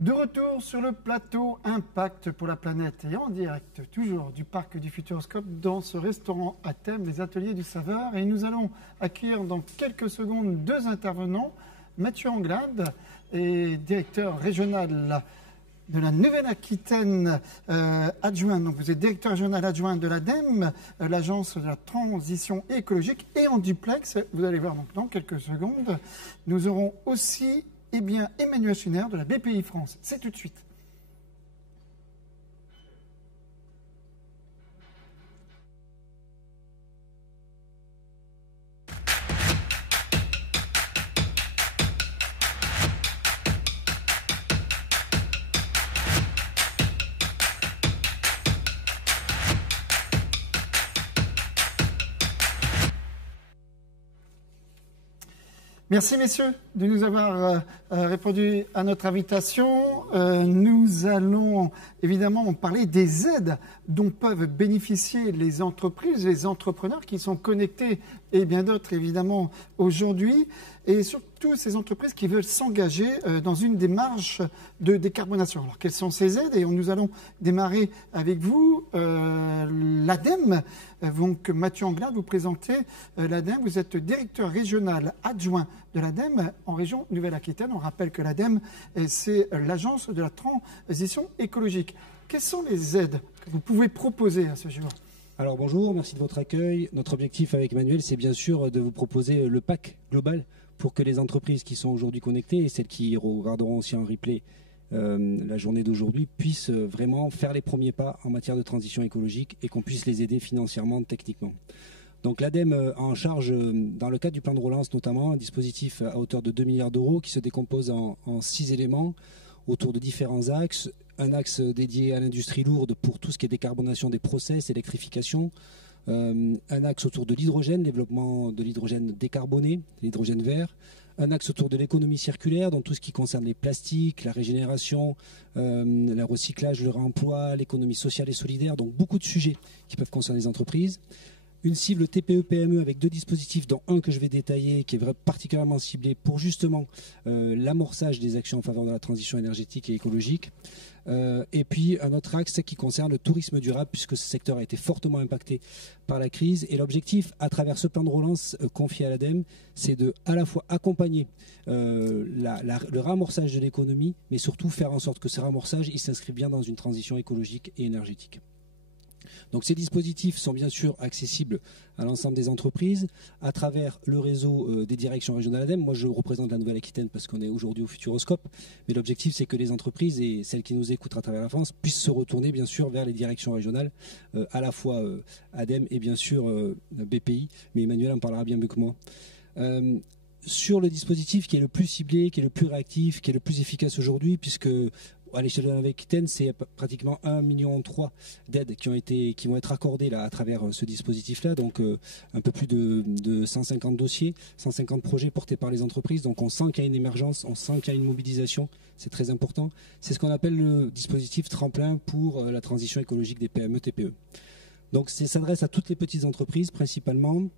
De retour sur le plateau Impact pour la planète et en direct toujours du parc du Futuroscope dans ce restaurant à thème des Ateliers du Saveur. Et nous allons accueillir dans quelques secondes deux intervenants. Mathieu Anglade, directeur régional de la Nouvelle-Aquitaine adjoint. Donc vous êtes directeur régional adjoint de l'ADEME, l'agence de la transition écologique. Et en duplex, vous allez voir donc dans quelques secondes, nous aurons aussi Emmanuel Schinner de la BPI France. C'est tout de suite. Merci messieurs de nous avoir répondu à notre invitation. Nous allons évidemment parler des aides dont peuvent bénéficier les entreprises, les entrepreneurs qui sont connectés et bien d'autres évidemment aujourd'hui. Et surtout ces entreprises qui veulent s'engager dans une démarche de décarbonation. Alors quelles sont ces aides? Et nous allons démarrer avec vous, l'ADEME. Donc Mathieu Anglade, vous présentez l'ADEME. Vous êtes directeur régional adjoint de l'ADEME en région Nouvelle-Aquitaine. On rappelle que l'ADEME, c'est l'agence de la transition écologique. Quelles sont les aides que vous pouvez proposer à ce jour? Alors bonjour, merci de votre accueil. Notre objectif avec Emmanuel, c'est bien sûr de vous proposer le pack global pour que les entreprises qui sont aujourd'hui connectées et celles qui regarderont aussi en replay la journée d'aujourd'hui puissent vraiment faire les premiers pas en matière de transition écologique et qu'on puisse les aider financièrement, techniquement. Donc l'ADEME a en charge, dans le cadre du plan de relance notamment, un dispositif à hauteur de 2 milliards d'euros qui se décompose en 6 éléments autour de différents axes. Un axe dédié à l'industrie lourde pour tout ce qui est décarbonation des process, électrification. Un axe autour de l'hydrogène, développement de l'hydrogène décarboné, l'hydrogène vert. Un axe autour de l'économie circulaire, donc tout ce qui concerne les plastiques, la régénération, le recyclage, le réemploi, l'économie sociale et solidaire. Donc beaucoup de sujets qui peuvent concerner les entreprises. Une cible TPE-PME avec 2 dispositifs, dont un que je vais détailler, qui est particulièrement ciblé pour justement l'amorçage des actions en faveur de la transition énergétique et écologique. Et puis un autre axe qui concerne le tourisme durable, puisque ce secteur a été fortement impacté par la crise. Et l'objectif, à travers ce plan de relance confié à l'ADEME, c'est de à la fois accompagner le ramorçage de l'économie, mais surtout faire en sorte que ce ramorçage s'inscrive bien dans une transition écologique et énergétique. Donc ces dispositifs sont bien sûr accessibles à l'ensemble des entreprises à travers le réseau des directions régionales ADEME. Moi je représente la Nouvelle-Aquitaine parce qu'on est aujourd'hui au Futuroscope, mais l'objectif c'est que les entreprises et celles qui nous écoutent à travers la France puissent se retourner bien sûr vers les directions régionales, à la fois ADEME et bien sûr BPI, mais Emmanuel en parlera bien mieux que moi. Sur le dispositif qui est le plus ciblé, qui est le plus réactif, qui est le plus efficace aujourd'hui, puisque à l'échelle de la Nouvelle-Aquitaine, c'est pratiquement 1,3 million d'aides qui vont être accordées là, à travers ce dispositif-là. Donc un peu plus de 150 dossiers, 150 projets portés par les entreprises. Donc on sent qu'il y a une émergence, on sent qu'il y a une mobilisation. C'est très important. C'est ce qu'on appelle le dispositif tremplin pour la transition écologique des PME-TPE. Donc ça s'adresse à toutes les petites entreprises principalement.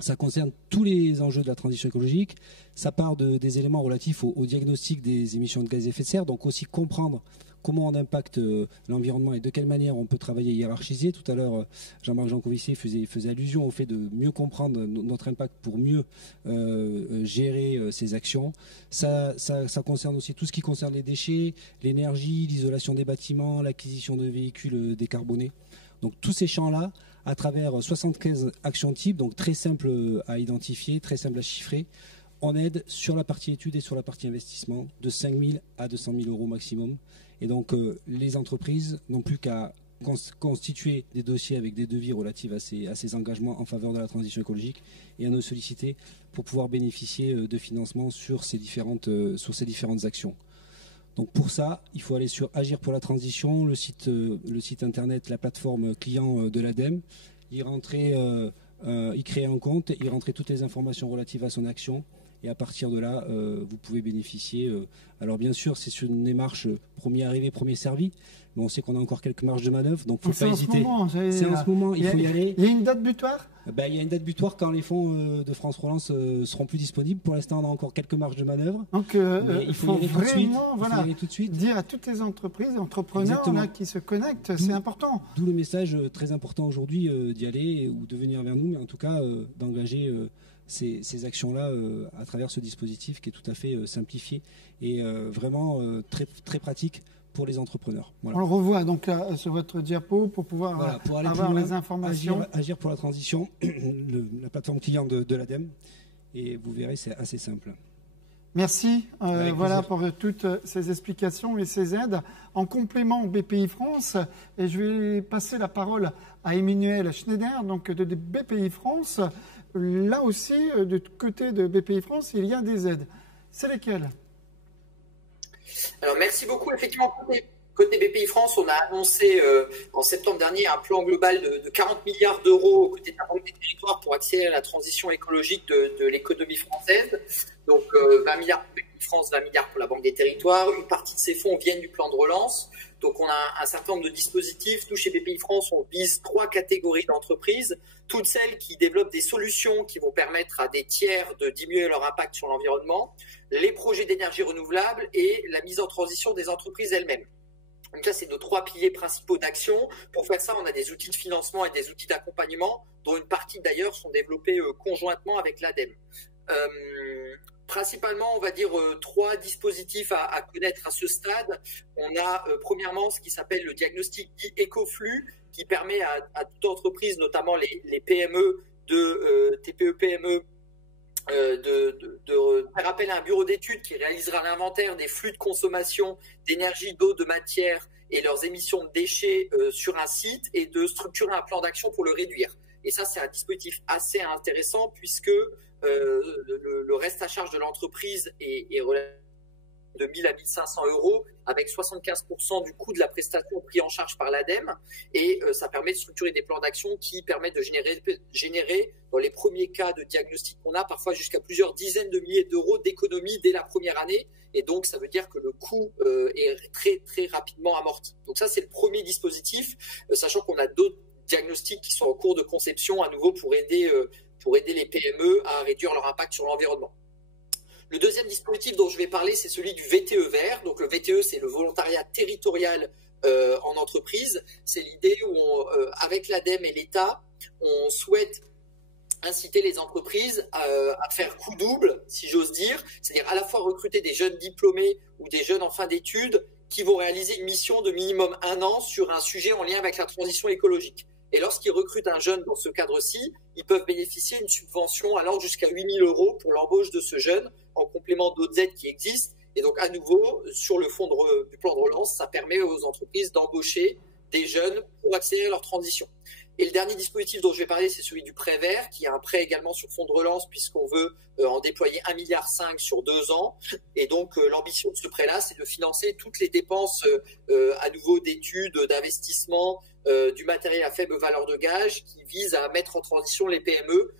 Ça concerne tous les enjeux de la transition écologique. Ça part des éléments relatifs au diagnostic des émissions de gaz à effet de serre, donc aussi comprendre comment on impacte l'environnement et de quelle manière on peut travailler hiérarchisé. Tout à l'heure, Jean-Marc Jancovici faisait allusion au fait de mieux comprendre notre impact pour mieux gérer ces actions. Ça concerne aussi tout ce qui concerne les déchets, l'énergie, l'isolation des bâtiments, l'acquisition de véhicules décarbonés. Donc tous ces champs-là, à travers 75 actions types, donc très simples à identifier, très simples à chiffrer, on aide sur la partie études et sur la partie investissement de 5 000 à 200 000 euros maximum. Et donc les entreprises n'ont plus qu'à constituer des dossiers avec des devis relatifs à ces engagements en faveur de la transition écologique et à nous solliciter pour pouvoir bénéficier de financement sur ces différentes actions. Donc pour ça, il faut aller sur Agir pour la transition, le site internet, la plateforme client de l'ADEME, y créer un compte, y rentrer toutes les informations relatives à son action Et à partir de là, vous pouvez bénéficier. Alors bien sûr, c'est sur une démarche premier arrivé, premier servi. Mais on sait qu'on a encore quelques marges de manœuvre, donc il ne faut pas hésiter. C'est en ce moment, il faut y aller. Il y a une date butoir ? Il y a une date butoir quand les fonds de France Relance seront plus disponibles. Pour l'instant, on a encore quelques marges de manœuvre. Donc, il faut vraiment tout de suite. Dire à toutes les entreprises, entrepreneurs là, qui se connectent, c'est important. D'où le message très important aujourd'hui d'y aller ou de venir vers nous, mais en tout cas d'engager ces actions-là à travers ce dispositif qui est tout à fait simplifié et vraiment très, très pratique pour les entrepreneurs. Voilà. On le revoit donc là, sur votre diapo pour pouvoir pour aller avoir plus loin, les informations. Agir pour la transition, la plateforme client de l'ADEME, et vous verrez, c'est assez simple. Merci pour toutes ces explications et ces aides. En complément au BPI France, et je vais passer la parole à Emmanuel Schneider, donc de BPI France. Là aussi, du côté de BPI France, il y a des aides. C'est lesquelles ? Alors, merci beaucoup. Effectivement, côté BPI France, on a annoncé en septembre dernier un plan global de 40 milliards d'euros aux côtés de la Banque des Territoires pour accélérer la transition écologique de l'économie française. Donc, 20 milliards pour BPI France, 20 milliards pour la Banque des Territoires. Une partie de ces fonds viennent du plan de relance. Donc, on a un certain nombre de dispositifs. Nous, chez BPI France, on vise 3 catégories d'entreprises. Toutes celles qui développent des solutions qui vont permettre à des tiers de diminuer leur impact sur l'environnement, les projets d'énergie renouvelable et la mise en transition des entreprises elles-mêmes. Donc là, c'est nos 3 piliers principaux d'action. Pour faire ça, on a des outils de financement et des outils d'accompagnement, dont une partie d'ailleurs sont développés conjointement avec l'ADEME. Principalement, on va dire 3 dispositifs à connaître à ce stade. On a premièrement ce qui s'appelle le diagnostic dit écoflux, qui permet à toute entreprise, notamment les PME, TPE-PME, de faire appel à un bureau d'études qui réalisera l'inventaire des flux de consommation d'énergie, d'eau, de matière et leurs émissions de déchets sur un site et de structurer un plan d'action pour le réduire. Et ça, c'est un dispositif assez intéressant puisque le reste à charge de l'entreprise est de 1 000 à 1 500 euros, avec 75% du coût de la prestation pris en charge par l'ADEME. Et ça permet de structurer des plans d'action qui permettent de générer, dans les premiers cas de diagnostic qu'on a, parfois jusqu'à plusieurs dizaines de milliers d'euros d'économie dès la première année. Et donc, ça veut dire que le coût est très, très rapidement amorti. Donc ça, c'est le premier dispositif, sachant qu'on a d'autres diagnostics qui sont en cours de conception, à nouveau pour aider les PME à réduire leur impact sur l'environnement. Le deuxième dispositif dont je vais parler, c'est celui du VTE vert. Donc le VTE, c'est le volontariat territorial en entreprise. C'est l'idée où, avec l'ADEME et l'État, on souhaite inciter les entreprises à faire coup double, si j'ose dire, c'est-à-dire à la fois recruter des jeunes diplômés ou des jeunes en fin d'études qui vont réaliser une mission de minimum 1 an sur un sujet en lien avec la transition écologique. Et lorsqu'ils recrutent un jeune dans ce cadre-ci, ils peuvent bénéficier d'une subvention allant jusqu'à 8 000 euros pour l'embauche de ce jeune, en complément d'autres aides qui existent. Et donc, à nouveau, sur le fond du plan de relance, ça permet aux entreprises d'embaucher des jeunes pour accélérer leur transition. Et le dernier dispositif dont je vais parler, c'est celui du prêt vert, qui est un prêt également sur fonds de relance, puisqu'on veut en déployer 1,5 milliard sur 2 ans. Et donc, l'ambition de ce prêt-là, c'est de financer toutes les dépenses, à nouveau, d'études, d'investissement, du matériel à faible valeur de gage, qui vise à mettre en transition les PME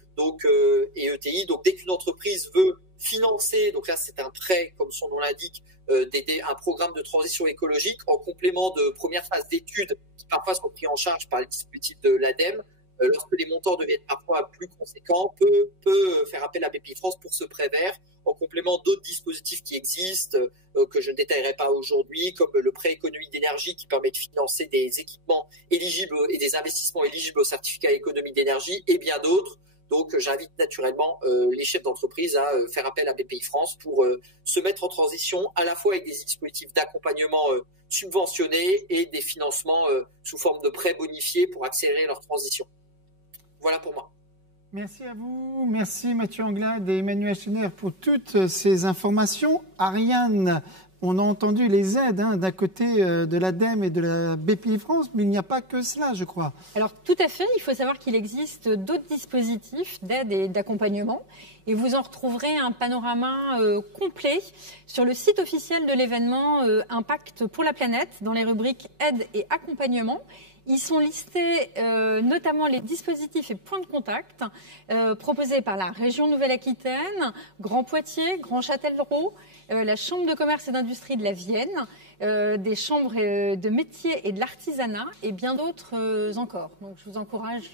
et ETI. Donc, dès qu'une entreprise veut financer, donc là, c'est un prêt, comme son nom l'indique, d'aider un programme de transition écologique en complément de première phase d'études qui parfois sont pris en charge par les dispositifs de l'ADEME. Lorsque les montants deviennent parfois plus conséquents, peut faire appel à BPI France pour ce prêt vert, en complément d'autres dispositifs qui existent, que je ne détaillerai pas aujourd'hui, comme le prêt économie d'énergie qui permet de financer des équipements éligibles et des investissements éligibles au certificat économie d'énergie et bien d'autres. Donc, j'invite naturellement les chefs d'entreprise à faire appel à BPI France pour se mettre en transition à la fois avec des dispositifs d'accompagnement subventionnés et des financements sous forme de prêts bonifiés pour accélérer leur transition. Voilà pour moi. Merci à vous. Merci Mathieu Anglade et Emmanuel Schneider pour toutes ces informations. Ariane, on a entendu les aides d'un côté de l'ADEME et de la BPI France, mais il n'y a pas que cela, je crois. Alors tout à fait, il faut savoir qu'il existe d'autres dispositifs d'aide et d'accompagnement. Et vous en retrouverez un panorama complet sur le site officiel de l'événement Impact pour la planète, dans les rubriques aide et accompagnement. Ils sont listés notamment les dispositifs et points de contact proposés par la région Nouvelle-Aquitaine, Grand Poitiers, Grand Châtellerault, la Chambre de commerce et d'industrie de la Vienne, des chambres de métiers et de l'artisanat et bien d'autres encore. Donc je vous encourage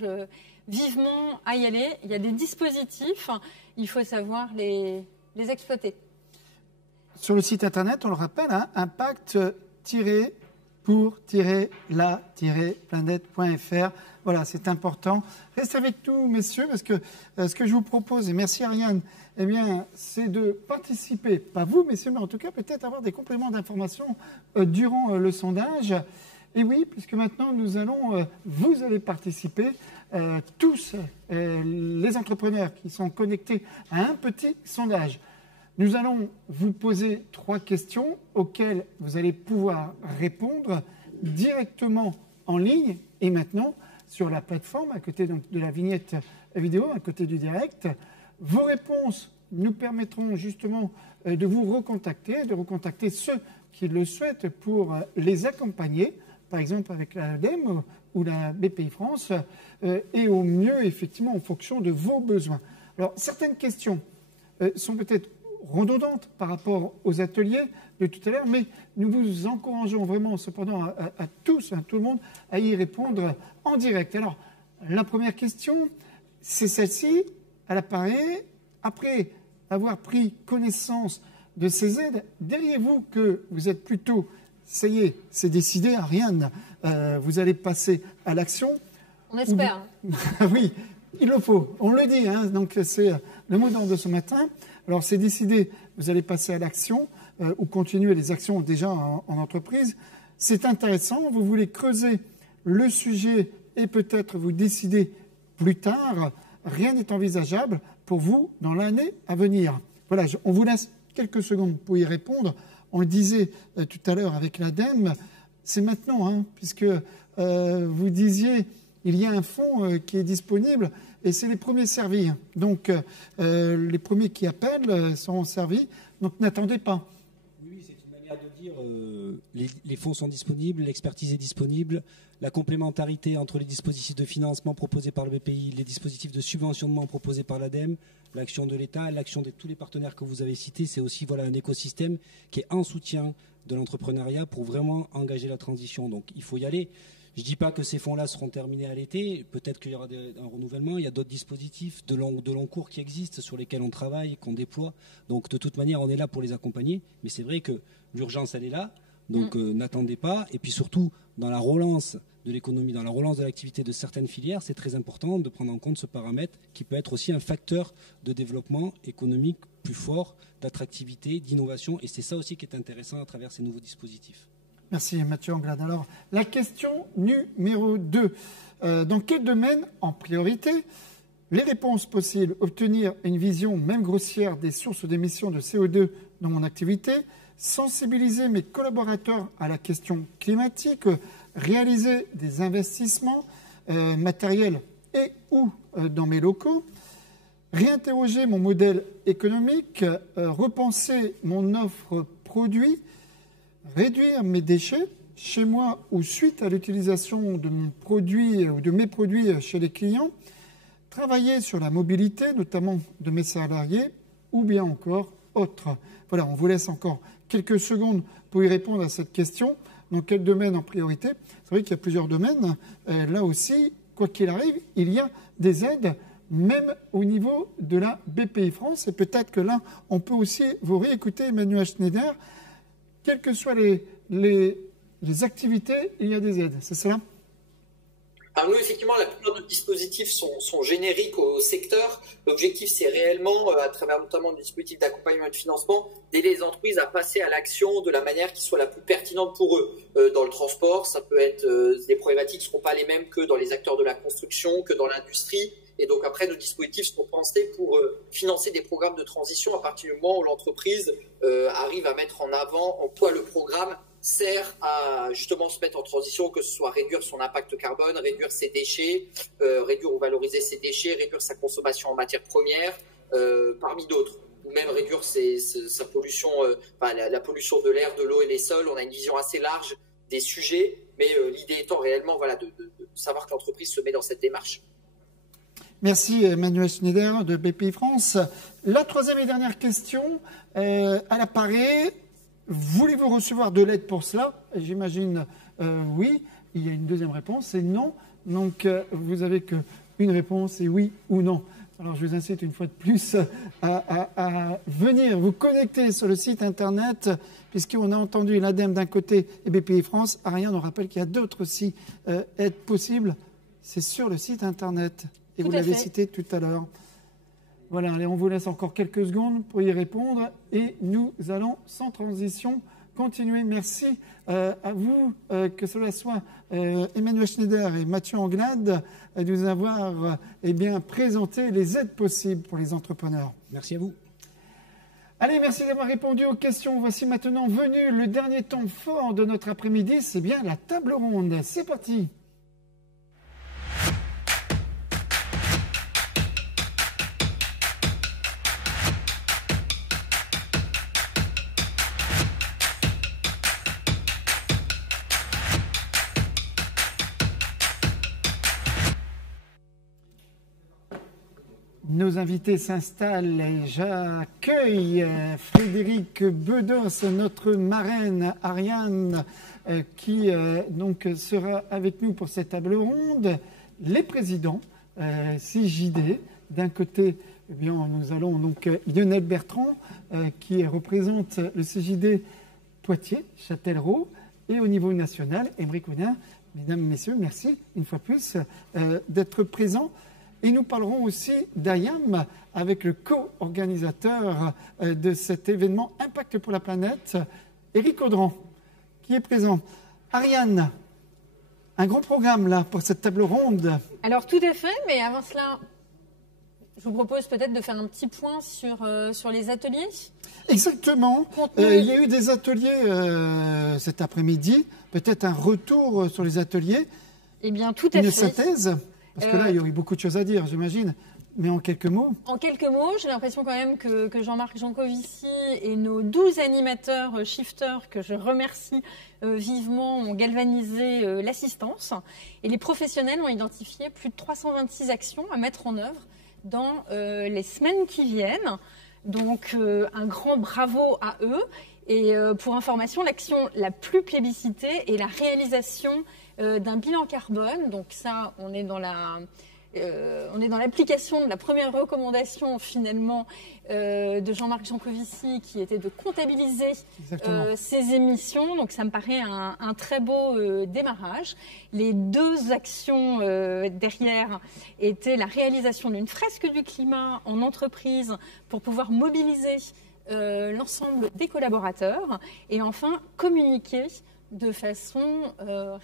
vivement à y aller. Il y a des dispositifs, il faut savoir les exploiter. Sur le site internet, on le rappelle, hein, impact-pour-la-planète.fr. Voilà, c'est important. Restez avec nous, messieurs, parce que ce que je vous propose, et merci Ariane, eh bien, c'est de participer, pas vous, messieurs, mais en tout cas, peut-être avoir des compléments d'information durant le sondage. Et oui, puisque maintenant, vous allez participer, tous les entrepreneurs qui sont connectés à un petit sondage. Nous allons vous poser 3 questions auxquelles vous allez pouvoir répondre directement en ligne et maintenant sur la plateforme, à côté donc de la vignette vidéo, à côté du direct. Vos réponses nous permettront justement de vous recontacter, de recontacter ceux qui le souhaitent pour les accompagner, par exemple avec l'ADEME ou la BPI France, et au mieux, effectivement, en fonction de vos besoins. Alors, certaines questions sont peut-être redondantes par rapport aux ateliers de tout à l'heure, mais nous vous encourageons vraiment, cependant, à tous, à tout le monde, à y répondre en direct. Alors, la première question, c'est celle-ci. Elle apparaît après avoir pris connaissance de ces aides. Diriez-vous que vous êtes plutôt, ça y est, c'est décidé, Ariane, vous allez passer à l'action? On espère. Oui, il le faut. On le dit, hein, donc c'est le mot d'ordre de ce matin. Alors, c'est décidé, vous allez passer à l'action ou continuer les actions déjà en entreprise. C'est intéressant, vous voulez creuser le sujet et peut-être vous décider plus tard. Rien n'est envisageable pour vous dans l'année à venir. Voilà, on vous laisse quelques secondes pour y répondre. On le disait tout à l'heure avec l'ADEME, c'est maintenant, hein, puisque vous disiez, il y a un fonds qui est disponible et c'est les premiers servis. Donc, les premiers qui appellent seront servis. Donc, n'attendez pas. Oui, c'est une manière de dire les fonds sont disponibles, l'expertise est disponible, la complémentarité entre les dispositifs de financement proposés par le BPI, les dispositifs de subventionnement proposés par l'ADEME, l'action de l'État, l'action de tous les partenaires que vous avez cités, c'est aussi un écosystème qui est en soutien de l'entrepreneuriat pour vraiment engager la transition. Donc, il faut y aller. Je ne dis pas que ces fonds-là seront terminés à l'été. Peut-être qu'il y aura un renouvellement. Il y a d'autres dispositifs de long cours qui existent, sur lesquels on travaille, qu'on déploie. Donc, de toute manière, on est là pour les accompagner. Mais c'est vrai que l'urgence, elle est là. Donc, n'attendez pas. Et puis surtout, dans la relance de l'économie, dans la relance de l'activité de certaines filières, c'est très important de prendre en compte ce paramètre qui peut être aussi un facteur de développement économique plus fort, d'attractivité, d'innovation. Et c'est ça aussi qui est intéressant à travers ces nouveaux dispositifs. Merci Mathieu Anglade. Alors, la question numéro 2. Dans quel domaine en priorité? Les réponses possibles: obtenir une vision, même grossière, des sources d'émissions de CO2 dans mon activité, sensibiliser mes collaborateurs à la question climatique, réaliser des investissements matériels et ou dans mes locaux, réinterroger mon modèle économique, repenser mon offre produit, réduire mes déchets chez moi ou suite à l'utilisation de mon produit ou de mes produits chez les clients, travailler sur la mobilité, notamment de mes salariés, ou bien encore autre. Voilà, on vous laisse encore quelques secondes pour y répondre à cette question. Dans quel domaine en priorité? C'est vrai qu'il y a plusieurs domaines. Là aussi, quoi qu'il arrive, il y a des aides, même au niveau de la BPI France. Et peut-être que là, on peut aussi vous réécouter, Emmanuel Schneider. Quelles que soient les activités, il y a des aides, c'est cela? Alors nous, effectivement, la plupart de nos dispositifs sont génériques au secteur. L'objectif, c'est réellement, à travers notamment le dispositif d'accompagnement et de financement, d'aider les entreprises à passer à l'action de la manière qui soit la plus pertinente pour eux. Dans le transport, ça peut être des problématiques qui ne seront pas les mêmes que dans les acteurs de la construction, que dans l'industrie. Et donc après, nos dispositifs seront pensés pour financer des programmes de transition à partir du moment où l'entreprise arrive à mettre en avant en quoi le programme sert à justement se mettre en transition, que ce soit réduire son impact carbone, réduire ses déchets, réduire ou valoriser ses déchets, réduire sa consommation en matières premières, parmi d'autres, ou même réduire sa pollution, la pollution de l'air, de l'eau et des sols. On a une vision assez large des sujets Mais l'idée étant réellement de savoir que l'entreprise se met dans cette démarche. Merci Emmanuel Schneider de BPI France. La troisième et dernière question, elle apparaît. Voulez-vous recevoir de l'aide pour cela? J'imagine oui. Il y a une deuxième réponse, c'est non. Donc vous avez qu'une réponse, c'est oui ou non. Alors je vous incite une fois de plus à venir vous connecter sur le site internet, puisqu'on a entendu l'ADEME d'un côté et BPI France. Ariane, on rappelle qu'il y a d'autres aussi aides possibles. C'est sur le site internet. Et vous l'avez cité tout à l'heure. Voilà, allez, on vous laisse encore quelques secondes pour y répondre. Et nous allons, sans transition, continuer. Merci à vous, que cela soit Emmanuel Schneider et Mathieu Anglade, de nous avoir présenté les aides possibles pour les entrepreneurs. Merci à vous. Allez, merci d'avoir répondu aux questions. Voici maintenant venu le dernier temps fort de notre après-midi, c'est bien la table ronde. C'est parti. Nos invités s'installent et j'accueille Frédéric Bedos, notre marraine Ariane, qui donc sera avec nous pour cette table ronde. Les présidents CJD, d'un côté, nous allons donc Lionel Bertrand, qui représente le CJD Poitiers, Châtellerault, et au niveau national, Aymeric Oudin. Mesdames, Messieurs, merci une fois plus d'être présents. Et nous parlerons aussi d'IAM avec le co-organisateur de cet événement Impact pour la planète, Éric Audran, qui est présent. Ariane, un gros programme là pour cette table ronde. Alors tout à fait, mais avant cela, je vous propose peut-être de faire un petit point sur les ateliers. Exactement. Il y a eu des ateliers cet après-midi, peut-être un retour sur les ateliers. Eh bien, tout à fait. Une synthèse. Parce que là, il y aurait beaucoup de choses à dire, j'imagine. Mais en quelques mots. En quelques mots, j'ai l'impression quand même que Jean-Marc Jancovici et nos 12 animateurs shifters, que je remercie vivement, ont galvanisé l'assistance. Et les professionnels ont identifié plus de 326 actions à mettre en œuvre dans les semaines qui viennent. Donc, un grand bravo à eux. Et pour information, l'action la plus plébiscitée est la réalisation d'un bilan carbone. Donc ça, on est dans l'application de la première recommandation finalement de Jean-Marc Jancovici, qui était de comptabiliser ses émissions. Donc ça me paraît un très beau démarrage. Les deux actions derrière étaient la réalisation d'une fresque du climat en entreprise pour pouvoir mobiliser l'ensemble des collaborateurs et enfin communiquer de façon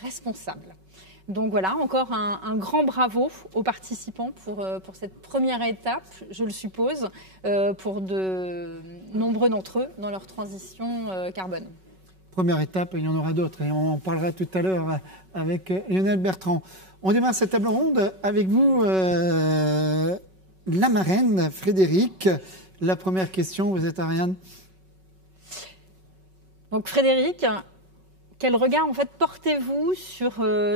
responsable. Donc voilà, encore un grand bravo aux participants pour cette première étape, je le suppose, pour de nombreux d'entre eux dans leur transition carbone. Première étape, il y en aura d'autres et on en parlera tout à l'heure avec Lionel Bertrand. On démarre cette table ronde avec vous, la marraine Frédéric. La première question, vous êtes Ariane. Donc Frédéric, quel regard en fait portez-vous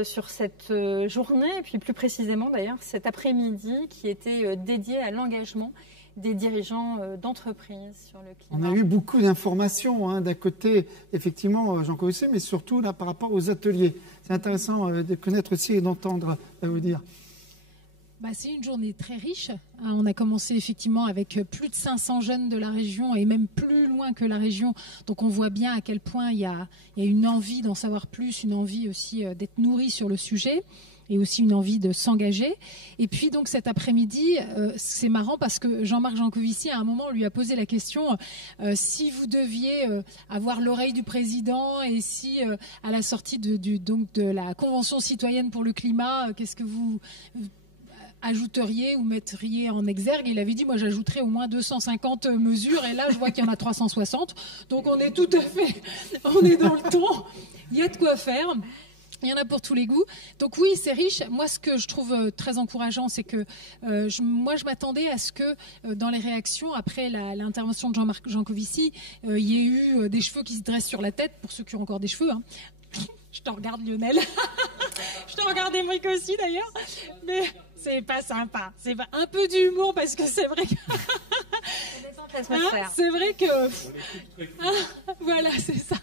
sur cette journée et puis plus précisément d'ailleurs cet après-midi qui était dédié à l'engagement des dirigeants d'entreprise sur le climat? On a eu beaucoup d'informations d'un côté effectivement Jean Covici, mais surtout là par rapport aux ateliers. C'est intéressant de connaître aussi et d'entendre vous dire. C'est une journée très riche. On a commencé effectivement avec plus de 500 jeunes de la région et même plus loin que la région. Donc on voit bien à quel point il y a une envie d'en savoir plus, une envie aussi d'être nourri sur le sujet et aussi une envie de s'engager. Et puis donc cet après-midi, c'est marrant parce que Jean-Marc Jancovici à un moment lui a posé la question si vous deviez avoir l'oreille du président et si à la sortie de la Convention citoyenne pour le climat, qu'est-ce que vous ajouteriez ou mettriez en exergue? Il avait dit, moi j'ajouterais au moins 250 mesures et là je vois qu'il y en a 360. Donc on est tout à fait, on est dans le ton, il y a de quoi faire. Il y en a pour tous les goûts. Donc oui, c'est riche. Moi, ce que je trouve très encourageant, c'est que je m'attendais à ce que dans les réactions, après l'intervention de Jean-Marc Jancovici, il y ait eu des cheveux qui se dressent sur la tête, pour ceux qui ont encore des cheveux, Je te regarde, Lionel. Je te regarde, Émeric aussi, d'ailleurs. Mais c'est pas sympa. C'est pas un peu d'humour, parce que c'est vrai que... c'est vrai que... voilà, c'est ça.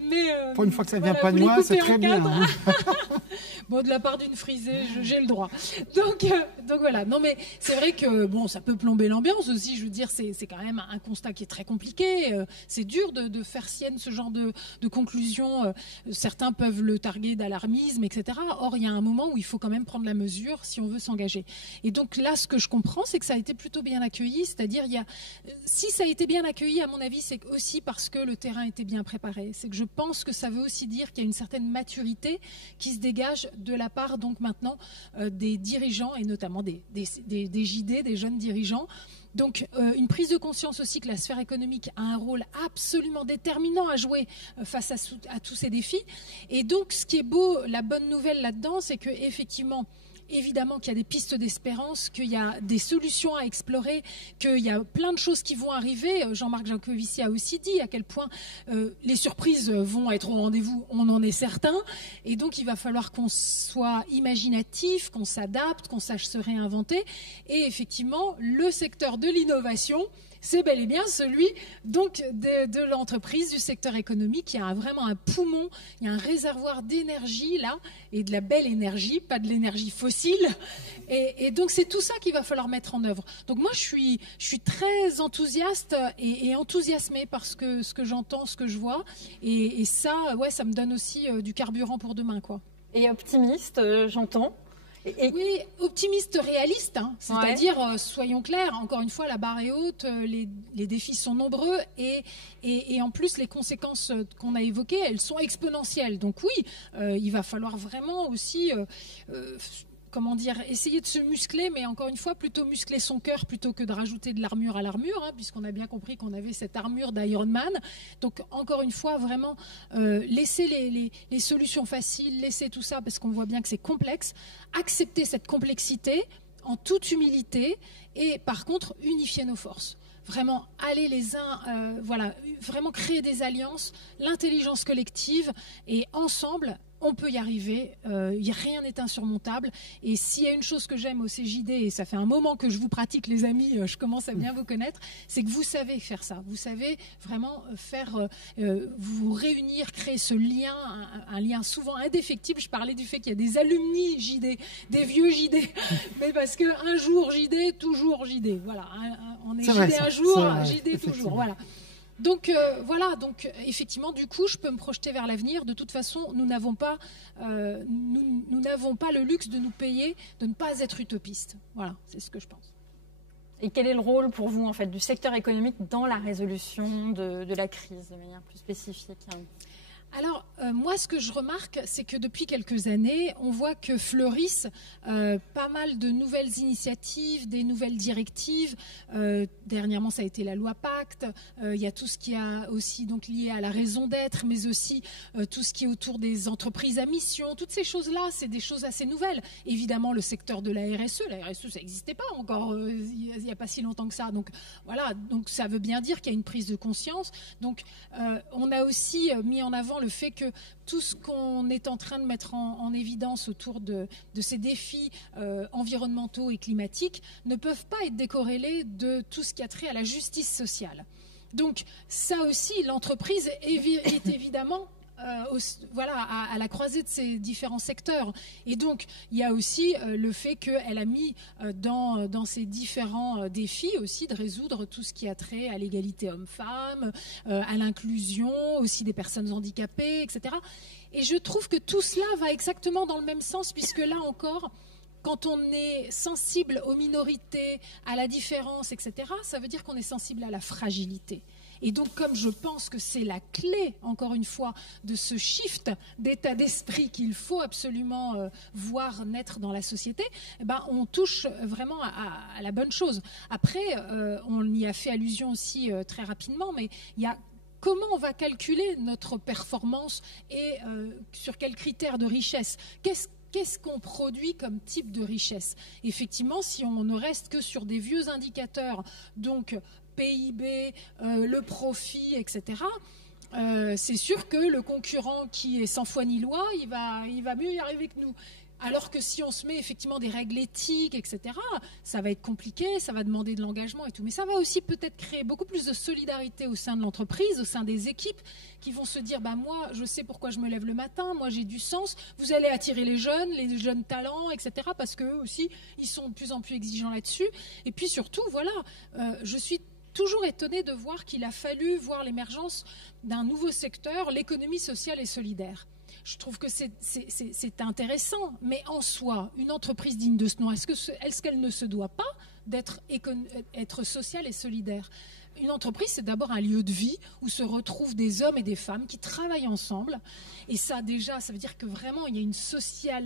Mais, pour une fois que ça vient pas de moi, c'est très bien. Hein. Bon, de la part d'une frisée, j'ai le droit. Donc voilà. Non, mais c'est vrai que bon, ça peut plomber l'ambiance aussi. Je veux dire, c'est quand même un constat qui est très compliqué. C'est dur de faire sienne ce genre de conclusion. Certains peuvent le targuer d'alarmisme, etc. Or, il y a un moment où il faut quand même prendre la mesure si on veut s'engager. Et donc là, ce que je comprends, c'est que ça a été plutôt bien accueilli. C'est-à-dire, si ça a été bien accueilli, à mon avis, c'est aussi parce que le terrain était bien préparé. C'est que je pense que ça veut aussi dire qu'il y a une certaine maturité qui se dégage de la part donc maintenant des dirigeants et notamment des JD, des jeunes dirigeants. Donc une prise de conscience aussi que la sphère économique a un rôle absolument déterminant à jouer face à tous ces défis. Et donc ce qui est beau, la bonne nouvelle là-dedans, c'est que effectivement, évidemment qu'il y a des pistes d'espérance, qu'il y a des solutions à explorer, qu'il y a plein de choses qui vont arriver. Jean-Marc Jancovici a aussi dit à quel point les surprises vont être au rendez-vous, on en est certain. Et donc il va falloir qu'on soit imaginatif, qu'on s'adapte, qu'on sache se réinventer. Et effectivement, le secteur de l'innovation, c'est bel et bien celui donc de l'entreprise, du secteur économique. Il y a vraiment un poumon, il y a un réservoir d'énergie là, et de la belle énergie, pas de l'énergie fossile. Et donc c'est tout ça qu'il va falloir mettre en œuvre. Donc moi je suis très enthousiaste et enthousiasmée par ce que j'entends, ce que je vois. Et ça, ouais, ça me donne aussi du carburant pour demain, quoi. Et optimiste, j'entends. Oui, optimiste, réaliste, hein. C'est-à-dire, soyons clairs, encore une fois, la barre est haute, les défis sont nombreux et en plus, les conséquences qu'on a évoquées, elles sont exponentielles. Donc oui, il va falloir vraiment aussi... comment dire, essayer de se muscler, mais encore une fois, plutôt muscler son cœur plutôt que de rajouter de l'armure à l'armure, hein, puisqu'on a bien compris qu'on avait cette armure d'Iron Man. Donc, encore une fois, vraiment, laisser les solutions faciles, laisser tout ça, parce qu'on voit bien que c'est complexe, accepter cette complexité en toute humilité, et par contre, unifier nos forces. Vraiment aller les uns, voilà, vraiment créer des alliances, l'intelligence collective, et ensemble, on peut y arriver, rien n'est insurmontable. Et s'il y a une chose que j'aime au CJD, et ça fait un moment que je vous pratique, les amis, je commence à bien vous connaître, c'est que vous savez faire ça. Vous savez vraiment faire, vous réunir, créer ce lien, un lien souvent indéfectible. Je parlais du fait qu'il y a des alumni JD, des vieux JD, mais parce qu'un jour JD, toujours JD. Voilà, on est JD un jour, JD toujours. Voilà. Donc voilà, donc effectivement, du coup, je peux me projeter vers l'avenir. De toute façon, nous n'avons pas le luxe de nous payer, de ne pas être utopistes. Voilà, c'est ce que je pense. Et quel est le rôle pour vous, en fait, du secteur économique dans la résolution de la crise, de manière plus spécifique, hein ? Alors, moi, ce que je remarque, c'est que depuis quelques années, on voit que fleurissent pas mal de nouvelles initiatives, des nouvelles directives. Dernièrement, ça a été la loi Pacte. Il y a tout ce qui est aussi donc lié à la raison d'être, mais aussi tout ce qui est autour des entreprises à mission. Toutes ces choses-là, c'est des choses assez nouvelles. Évidemment, le secteur de la RSE, ça n'existait pas encore il n'y a pas si longtemps que ça. Donc, voilà, donc ça veut bien dire qu'il y a une prise de conscience. Donc, on a aussi mis en avant le fait que tout ce qu'on est en train de mettre en évidence autour de ces défis environnementaux et climatiques ne peuvent pas être décorrélés de tout ce qui a trait à la justice sociale. Donc ça aussi, l'entreprise est évidemment voilà, à la croisée de ces différents secteurs. Et donc, il y a aussi le fait qu'elle a mis dans ces différents défis aussi de résoudre tout ce qui a trait à l'égalité homme-femme, à l'inclusion aussi des personnes handicapées, etc. Et je trouve que tout cela va exactement dans le même sens, puisque là encore, quand on est sensible aux minorités, à la différence, etc., ça veut dire qu'on est sensible à la fragilité. Et donc, comme je pense que c'est la clé, encore une fois, de ce shift d'état d'esprit qu'il faut absolument voir naître dans la société, eh ben, on touche vraiment à la bonne chose. Après, on y a fait allusion aussi très rapidement, mais il y a comment on va calculer notre performance et sur quels critères de richesse ? Qu'est-ce qu'on produit comme type de richesse ? Effectivement, si on ne reste que sur des vieux indicateurs, donc PIB, le profit, etc., c'est sûr que le concurrent qui est sans foi ni loi, il va mieux y arriver que nous. Alors que si on se met effectivement des règles éthiques, etc., ça va être compliqué, ça va demander de l'engagement et tout. Mais ça va aussi peut-être créer beaucoup plus de solidarité au sein de l'entreprise, au sein des équipes, qui vont se dire, moi, je sais pourquoi je me lève le matin, moi j'ai du sens, vous allez attirer les jeunes talents, etc., parce qu'eux aussi, ils sont de plus en plus exigeants là-dessus. Et puis surtout, voilà, je suis toujours étonnée de voir qu'il a fallu voir l'émergence d'un nouveau secteur, l'économie sociale et solidaire. Je trouve que c'est intéressant, mais en soi, une entreprise digne de ce nom, est-ce qu'elle ne se doit pas être sociale et solidaire ? Une entreprise, c'est d'abord un lieu de vie où se retrouvent des hommes et des femmes qui travaillent ensemble. Et ça, déjà, ça veut dire que vraiment, il y a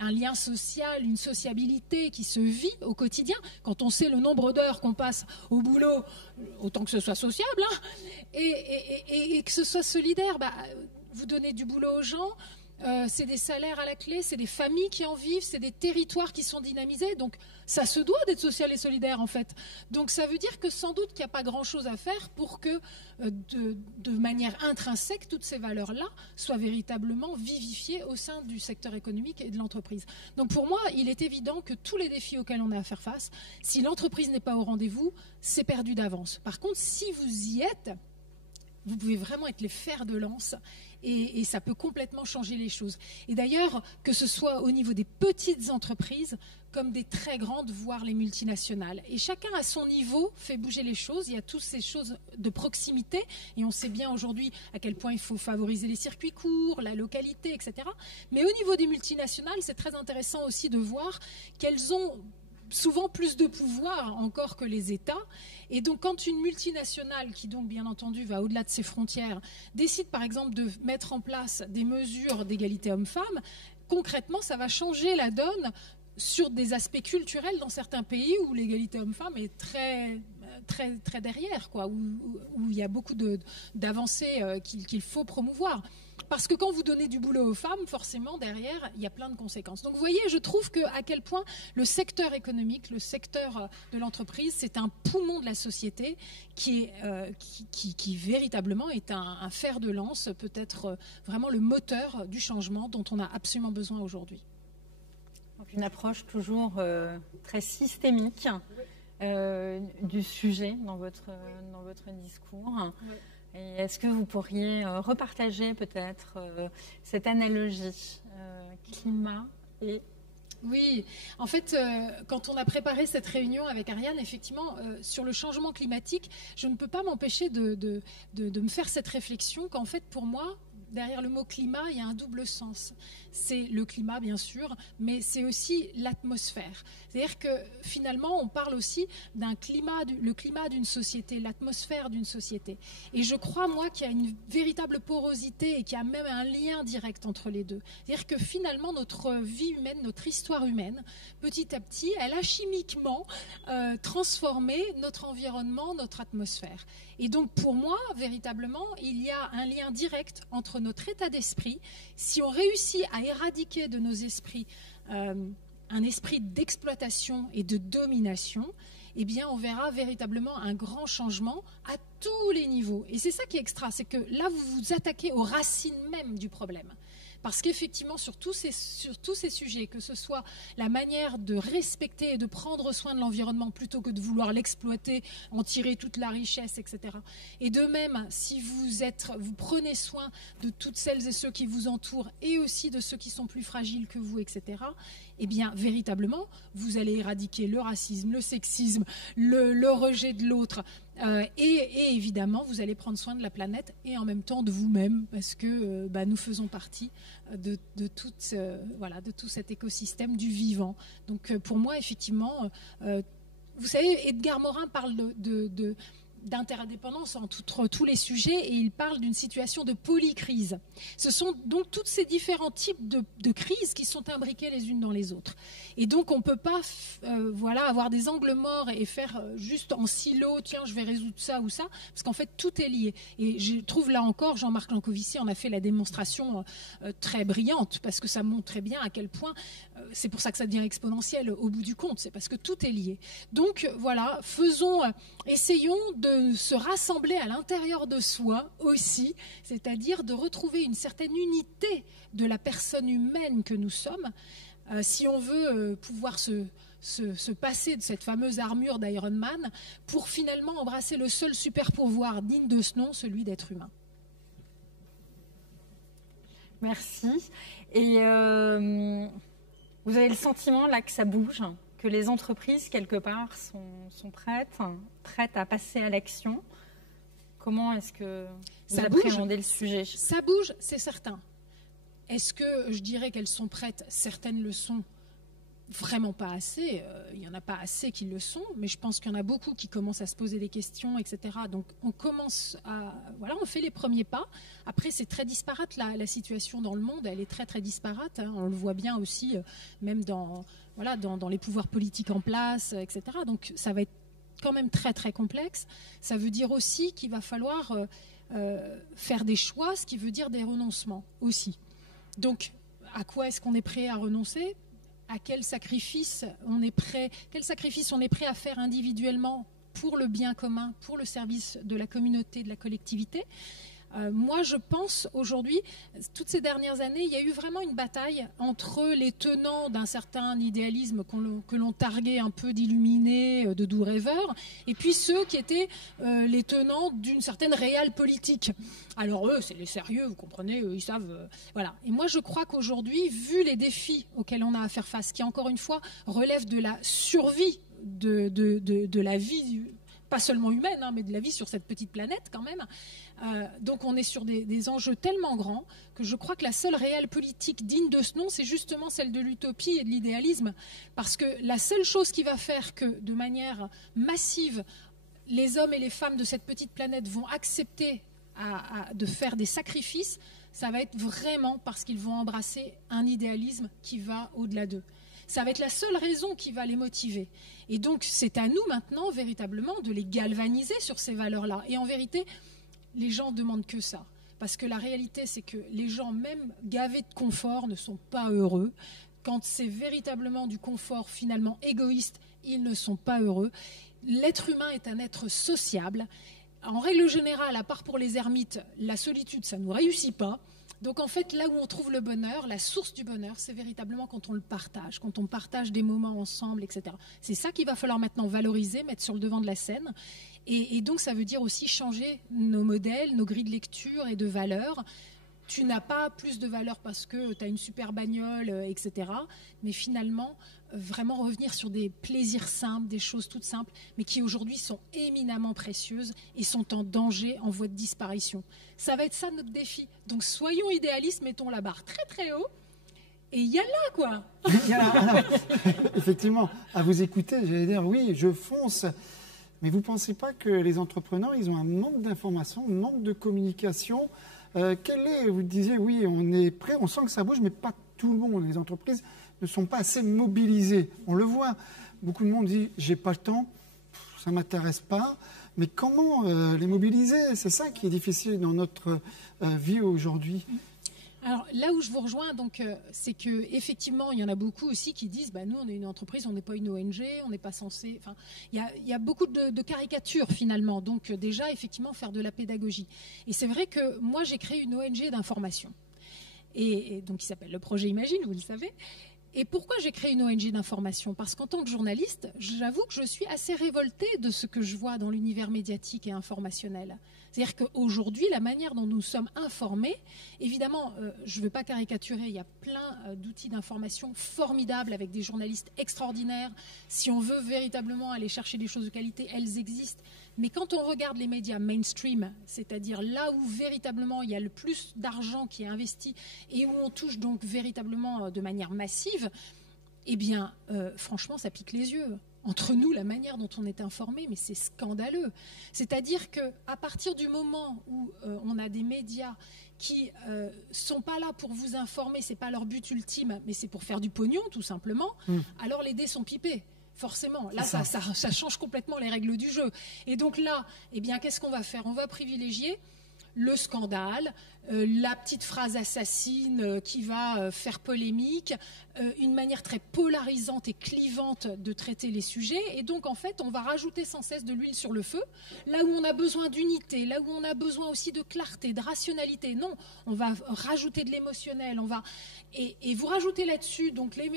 un lien social, une sociabilité qui se vit au quotidien. Quand on sait le nombre d'heures qu'on passe au boulot, autant que ce soit sociable, et que ce soit solidaire, vous donnez du boulot aux gens, c'est des salaires à la clé, c'est des familles qui en vivent, c'est des territoires qui sont dynamisés. Donc ça se doit d'être social et solidaire en fait. Donc ça veut dire que sans doute qu'il n'y a pas grand-chose à faire pour que de manière intrinsèque, toutes ces valeurs-là soient véritablement vivifiées au sein du secteur économique et de l'entreprise. Donc pour moi, il est évident que tous les défis auxquels on a à faire face, si l'entreprise n'est pas au rendez-vous, c'est perdu d'avance. Par contre, si vous y êtes, vous pouvez vraiment être les fers de lance et ça peut complètement changer les choses. Et d'ailleurs, que ce soit au niveau des petites entreprises comme des très grandes, voire les multinationales. Et chacun à son niveau fait bouger les choses. Il y a toutes ces choses de proximité et on sait bien aujourd'hui à quel point il faut favoriser les circuits courts, la localité, etc. Mais au niveau des multinationales, c'est très intéressant aussi de voir qu'elles ont souvent plus de pouvoir encore que les États. Et donc quand une multinationale, qui donc bien entendu va au-delà de ses frontières, décide par exemple de mettre en place des mesures d'égalité homme-femme, concrètement ça va changer la donne sur des aspects culturels dans certains pays où l'égalité homme-femme est très, très, très derrière, où il y a beaucoup d'avancées qu'il faut promouvoir. Parce que quand vous donnez du boulot aux femmes, forcément, derrière, il y a plein de conséquences. Donc, vous voyez, je trouve à quel point le secteur économique, le secteur de l'entreprise, c'est un poumon de la société qui véritablement est un fer de lance, peut-être vraiment le moteur du changement dont on a absolument besoin aujourd'hui. Donc, une approche toujours très systémique du sujet dans votre discours. Oui. Et est-ce que vous pourriez repartager peut-être cette analogie climat et... Oui, en fait, quand on a préparé cette réunion avec Ariane, effectivement, sur le changement climatique, je ne peux pas m'empêcher de me faire cette réflexion qu'en fait, pour moi, derrière le mot climat, il y a un double sens. C'est le climat, bien sûr, mais c'est aussi l'atmosphère. C'est-à-dire que finalement, on parle aussi d'un climat, le climat d'une société, l'atmosphère d'une société. Et je crois, moi, qu'il y a une véritable porosité et qu'il y a même un lien direct entre les deux. C'est-à-dire que finalement, notre vie humaine, notre histoire humaine, petit à petit, elle a chimiquement transformé notre environnement, notre atmosphère. Et donc, pour moi, véritablement, il y a un lien direct entre notre état d'esprit. Si on réussit à éradiquer de nos esprits un esprit d'exploitation et de domination, eh bien, on verra véritablement un grand changement à tous les niveaux. Et c'est ça qui est extra, c'est que là, vous vous attaquez aux racines même du problème. Parce qu'effectivement, sur tous ces sujets, que ce soit la manière de respecter et de prendre soin de l'environnement plutôt que de vouloir l'exploiter, en tirer toute la richesse, etc. Et de même, si vous prenez soin de toutes celles et ceux qui vous entourent et aussi de ceux qui sont plus fragiles que vous, etc., eh bien, véritablement, vous allez éradiquer le racisme, le sexisme, le rejet de l'autre. Et évidemment, vous allez prendre soin de la planète et en même temps de vous-même, parce que nous faisons partie de tout cet écosystème du vivant. Donc pour moi, effectivement, vous savez, Edgar Morin parle d'interdépendance entre tous les sujets et il parle d'une situation de polycrise. Ce sont donc tous ces différents types de crises qui sont imbriquées les unes dans les autres. Et donc on ne peut pas avoir des angles morts et faire juste en silo, tiens je vais résoudre ça ou ça, parce qu'en fait tout est lié. Et je trouve là encore, Jean-Marc Jancovici en a fait la démonstration très brillante, parce que ça montre très bien à quel point, c'est pour ça que ça devient exponentiel au bout du compte, c'est parce que tout est lié. Donc voilà, essayons de se rassembler à l'intérieur de soi aussi, c'est-à-dire de retrouver une certaine unité de la personne humaine que nous sommes, si on veut pouvoir se passer de cette fameuse armure d'Iron Man pour finalement embrasser le seul super pouvoir digne de ce nom, celui d'être humain. Merci. Et vous avez le sentiment là que ça bouge, que les entreprises, quelque part, sont prêtes à passer à l'action. Comment est-ce que vous appréhendez le sujet? Ça bouge, c'est certain. Est-ce que je dirais qu'elles sont prêtes? Certaines le sont. Vraiment pas assez, il n'y en a pas assez qui le sont, mais je pense qu'il y en a beaucoup qui commencent à se poser des questions, etc. Donc on commence on fait les premiers pas. Après c'est très disparate la situation dans le monde, elle est très très disparate, hein. On le voit bien aussi, même dans les pouvoirs politiques en place, etc. Donc ça va être quand même très très complexe. Ça veut dire aussi qu'il va falloir faire des choix, ce qui veut dire des renoncements aussi. Donc à quoi est-ce qu'on est prêt à renoncer ? À quel sacrifice on est prêt à faire individuellement pour le bien commun, pour le service de la communauté, de la collectivité. Moi, je pense aujourd'hui, toutes ces dernières années, il y a eu vraiment une bataille entre les tenants d'un certain idéalisme que l'on targuait un peu d'illuminés, de doux rêveurs, et puis ceux qui étaient les tenants d'une certaine réelle politique. Alors eux, c'est les sérieux, vous comprenez, ils savent... voilà. Et moi, je crois qu'aujourd'hui, vu les défis auxquels on a à faire face, qui encore une fois relèvent de la survie de la vie, pas seulement humaine, hein, mais de la vie sur cette petite planète quand même. Donc on est sur des enjeux tellement grands que je crois que la seule réelle politique digne de ce nom, c'est justement celle de l'utopie et de l'idéalisme. Parce que la seule chose qui va faire que, de manière massive, les hommes et les femmes de cette petite planète vont accepter de faire des sacrifices, ça va être vraiment parce qu'ils vont embrasser un idéalisme qui va au-delà d'eux. Ça va être la seule raison qui va les motiver. Et donc, c'est à nous maintenant, véritablement, de les galvaniser sur ces valeurs-là. Et en vérité, les gens ne demandent que ça. Parce que la réalité, c'est que les gens, même gavés de confort, ne sont pas heureux. Quand c'est véritablement du confort, finalement, égoïste, ils ne sont pas heureux. L'être humain est un être sociable. En règle générale, à part pour les ermites, la solitude, ça ne nous réussit pas. Donc en fait, là où on trouve le bonheur, la source du bonheur, c'est véritablement quand on le partage, quand on partage des moments ensemble, etc. C'est ça qu'il va falloir maintenant valoriser, mettre sur le devant de la scène. Et donc ça veut dire aussi changer nos modèles, nos grilles de lecture et de valeurs. Tu n'as pas plus de valeur parce que tu as une super bagnole, etc. Mais finalement, vraiment revenir sur des plaisirs simples, des choses toutes simples, mais qui aujourd'hui sont éminemment précieuses et sont en danger, en voie de disparition. Ça va être ça notre défi. Donc soyons idéalistes, mettons la barre très très haut. Et il y a là, quoi. Effectivement, à vous écouter, j'allais dire, oui, je fonce. Mais vous ne pensez pas que les entrepreneurs, ils ont un manque d'information, un manque de communication? Vous disiez, oui, on est prêt, on sent que ça bouge, mais pas tout le monde. Les entreprises ne sont pas assez mobilisées. On le voit. Beaucoup de monde dit, j'ai pas le temps, ça ne m'intéresse pas. Mais comment les mobiliser? C'est ça qui est difficile dans notre vie aujourd'hui. Alors là où je vous rejoins, donc, c'est qu'effectivement, il y en a beaucoup aussi qui disent nous, on est une entreprise, on n'est pas une ONG, on n'est pas censé... Enfin, il y a beaucoup de caricatures finalement. Donc déjà, effectivement, faire de la pédagogie. Et c'est vrai que moi, j'ai créé une ONG d'information. Et donc, qui s'appelle le Projet Imagine, vous le savez. Et pourquoi j'ai créé une ONG d'information? Parce qu'en tant que journaliste, j'avoue que je suis assez révoltée de ce que je vois dans l'univers médiatique et informationnel. C'est-à-dire qu'aujourd'hui, la manière dont nous sommes informés, évidemment, je ne veux pas caricaturer, il y a plein d'outils d'information formidables avec des journalistes extraordinaires. Si on veut véritablement aller chercher des choses de qualité, elles existent. Mais quand on regarde les médias mainstream, c'est-à-dire là où véritablement il y a le plus d'argent qui est investi et où on touche donc véritablement de manière massive, eh bien, franchement, ça pique les yeux. Entre nous, la manière dont on est informé, mais c'est scandaleux. C'est-à-dire qu'à partir du moment où on a des médias qui sont pas là pour vous informer, c'est pas leur but ultime, mais c'est pour faire du pognon, tout simplement, alors les dés sont pipés. Forcément, là, ça change complètement les règles du jeu. Et donc là, eh bien, qu'est-ce qu'on va faire? On va privilégier le scandale, la petite phrase assassine qui va faire polémique, une manière très polarisante et clivante de traiter les sujets. Et donc, en fait, on va rajouter sans cesse de l'huile sur le feu, là où on a besoin d'unité, là où on a besoin aussi de clarté, de rationalité. Non, on va rajouter de l'émotionnel. Et vous rajoutez là-dessus donc les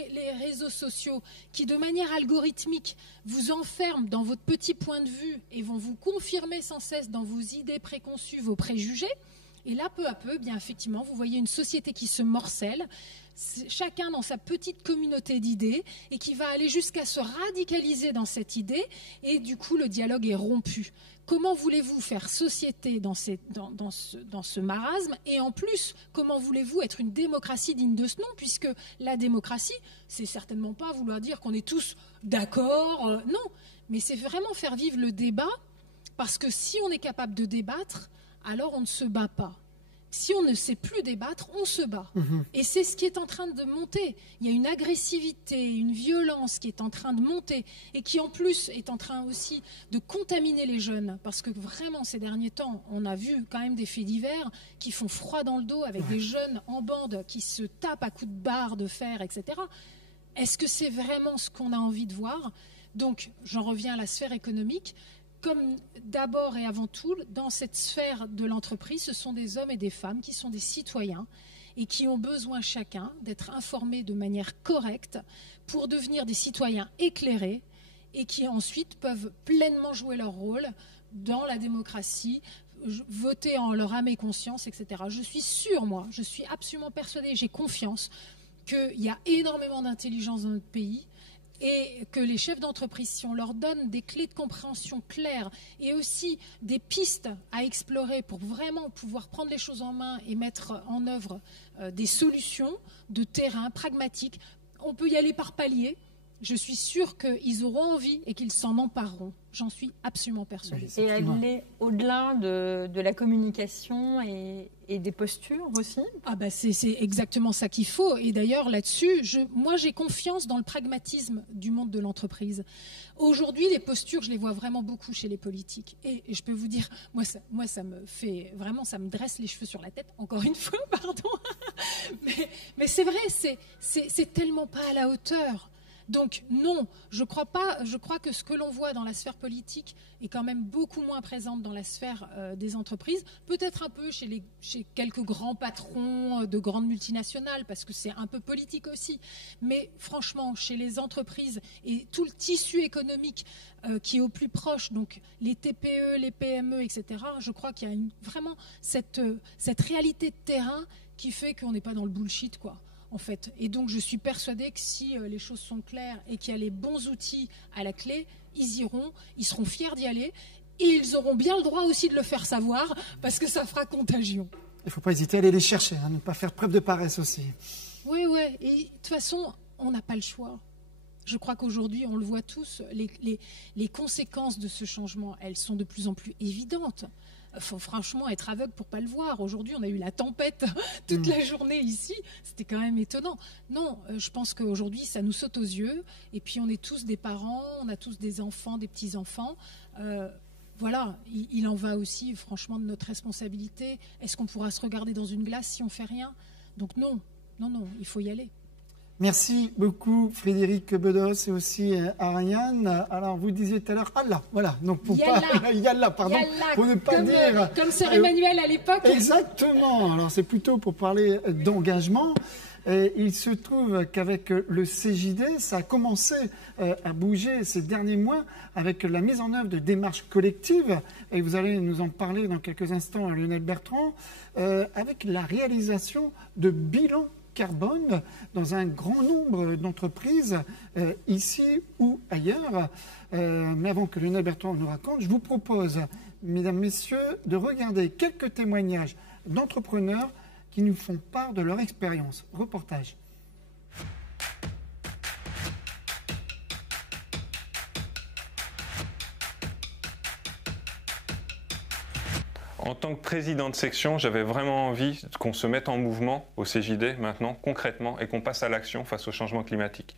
réseaux sociaux qui, de manière algorithmique, vous enferment dans votre petit point de vue et vont vous confirmer sans cesse dans vos idées préconçues, vos préjugés. Et là, peu à peu, bien effectivement, vous voyez une société qui se morcelle, chacun dans sa petite communauté d'idées, et qui va aller jusqu'à se radicaliser dans cette idée, et du coup, le dialogue est rompu. Comment voulez-vous faire société dans ce marasme? Et en plus, comment voulez-vous être une démocratie digne de ce nom? Puisque la démocratie, c'est certainement pas vouloir dire qu'on est tous d'accord, non. Mais c'est vraiment faire vivre le débat, parce que si on est capable de débattre, alors on ne se bat pas. Si on ne sait plus débattre, on se bat. Et c'est ce qui est en train de monter. Il y a une agressivité, une violence qui est en train de monter et qui en plus est en train aussi de contaminer les jeunes. Parce que vraiment ces derniers temps, on a vu quand même des faits divers qui font froid dans le dos avec des jeunes en bande qui se tapent à coups de barre de fer, etc. Est-ce que c'est vraiment ce qu'on a envie de voir? Donc j'en reviens à la sphère économique. Comme d'abord et avant tout, dans cette sphère de l'entreprise, ce sont des hommes et des femmes qui sont des citoyens et qui ont besoin chacun d'être informés de manière correcte pour devenir des citoyens éclairés et qui ensuite peuvent pleinement jouer leur rôle dans la démocratie, voter en leur âme et conscience, etc. Je suis sûre, moi, je suis absolument persuadée, j'ai confiance qu'il y a énormément d'intelligence dans notre pays, et que les chefs d'entreprise, si on leur donne des clés de compréhension claires et aussi des pistes à explorer pour vraiment pouvoir prendre les choses en main et mettre en œuvre des solutions de terrain pragmatiques, on peut y aller par paliers. Je suis sûre qu'ils auront envie et qu'ils s'en empareront. J'en suis absolument persuadée. Et aller au-delà de la communication et des postures aussi. Ah bah c'est exactement ça qu'il faut. Et d'ailleurs, là-dessus, moi j'ai confiance dans le pragmatisme du monde de l'entreprise. Aujourd'hui, les postures, je les vois vraiment beaucoup chez les politiques. Et je peux vous dire, moi ça me fait vraiment, ça me dresse les cheveux sur la tête, encore une fois, pardon. mais c'est vrai, c'est tellement pas à la hauteur. Donc non, je crois que ce que l'on voit dans la sphère politique est quand même beaucoup moins présente dans la sphère des entreprises, peut-être un peu chez quelques grands patrons de grandes multinationales, parce que c'est un peu politique aussi. Mais franchement, chez les entreprises et tout le tissu économique qui est au plus proche, donc les TPE, les PME, etc., je crois qu'il y a vraiment cette réalité de terrain qui fait qu'on n'est pas dans le bullshit, quoi. En fait. Et donc je suis persuadée que si les choses sont claires et qu'il y a les bons outils à la clé, ils iront, ils seront fiers d'y aller et ils auront bien le droit aussi de le faire savoir parce que ça fera contagion. Il ne faut pas hésiter à aller les chercher, hein, ne pas faire preuve de paresse aussi. Oui, et de toute façon, on n'a pas le choix. Je crois qu'aujourd'hui, on le voit tous, les conséquences de ce changement, elles sont de plus en plus évidentes. Il faut franchement être aveugle pour ne pas le voir. Aujourd'hui, on a eu la tempête toute la journée ici. C'était quand même étonnant. Non, je pense qu'aujourd'hui, ça nous saute aux yeux. Et puis, on est tous des parents, on a tous des enfants, des petits-enfants. Voilà, il en va aussi, franchement, de notre responsabilité. Est-ce qu'on pourra se regarder dans une glace si on ne fait rien? Donc non, il faut y aller. Merci beaucoup Frédéric Bedos et aussi Ariane. Alors vous disiez tout à l'heure Allah, voilà. Donc pour Yallah, pardon, pour ne pas dire comme sœur Emmanuel à l'époque. Exactement. Alors c'est plutôt pour parler d'engagement. Et il se trouve qu'avec le CJD, ça a commencé à bouger ces derniers mois avec la mise en œuvre de démarches collectives. Et vous allez nous en parler dans quelques instants, Lionel Bertrand, avec la réalisation de bilans carbone dans un grand nombre d'entreprises, ici ou ailleurs. Mais avant que Lionel Bertrand nous raconte, je vous propose, mesdames, messieurs, de regarder quelques témoignages d'entrepreneurs qui nous font part de leur expérience. Reportage. En tant que président de section, j'avais vraiment envie qu'on se mette en mouvement au CJD maintenant, concrètement, et qu'on passe à l'action face au changement climatique.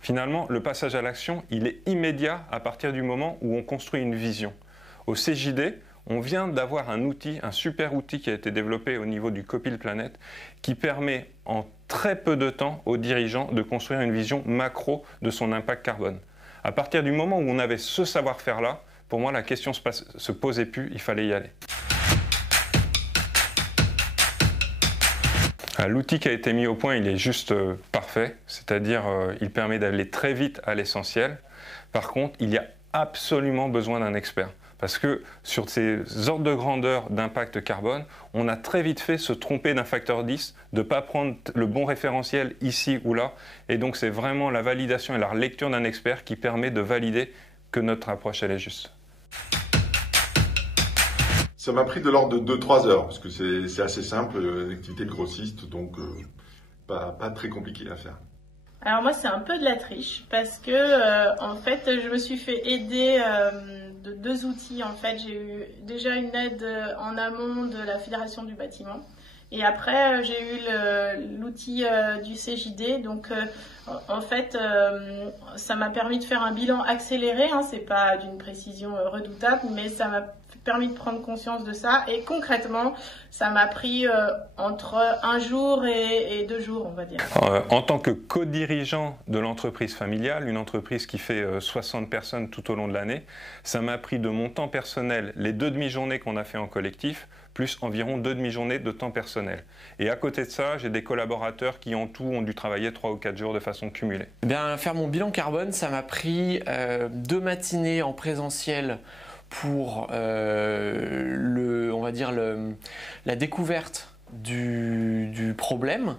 Finalement, le passage à l'action, il est immédiat à partir du moment où on construit une vision. Au CJD, On vient d'avoir un outil, un super outil qui a été développé au niveau du Copil Planet, qui permet en très peu de temps aux dirigeants de construire une vision macro de son impact carbone. À partir du moment où on avait ce savoir-faire-là, pour moi, la question se posait plus, il fallait y aller. L'outil qui a été mis au point, il est juste parfait, c'est-à-dire il permet d'aller très vite à l'essentiel. Par contre, il y a absolument besoin d'un expert. Parce que sur ces ordres de grandeur d'impact carbone, on a très vite fait se tromper d'un facteur 10, de ne pas prendre le bon référentiel ici ou là. Et donc c'est vraiment la validation et la lecture d'un expert qui permet de valider que notre approche elle est juste. Ça m'a pris de l'ordre de 2-3 heures, parce que c'est assez simple, l'activité de grossiste, donc pas très compliqué à faire. Alors moi c'est un peu de la triche, parce que en fait je me suis fait aider de 2 outils. En fait j'ai eu déjà une aide en amont de la Fédération du bâtiment, et après j'ai eu l'outil du CJD. Donc en fait ça m'a permis de faire un bilan accéléré, hein, c'est pas d'une précision redoutable, mais ça m'a permis de prendre conscience de ça, et concrètement ça m'a pris entre 1 jour et 2 jours, on va dire. En tant que co-dirigeant de l'entreprise familiale, une entreprise qui fait 60 personnes tout au long de l'année, ça m'a pris de mon temps personnel, les 2 demi-journées qu'on a fait en collectif, plus environ 2 demi-journées de temps personnel. Et à côté de ça, j'ai des collaborateurs qui en tout ont dû travailler 3 ou 4 jours de façon cumulée. Bien, faire mon bilan carbone, ça m'a pris 2 matinées en présentiel pour on va dire la découverte du problème,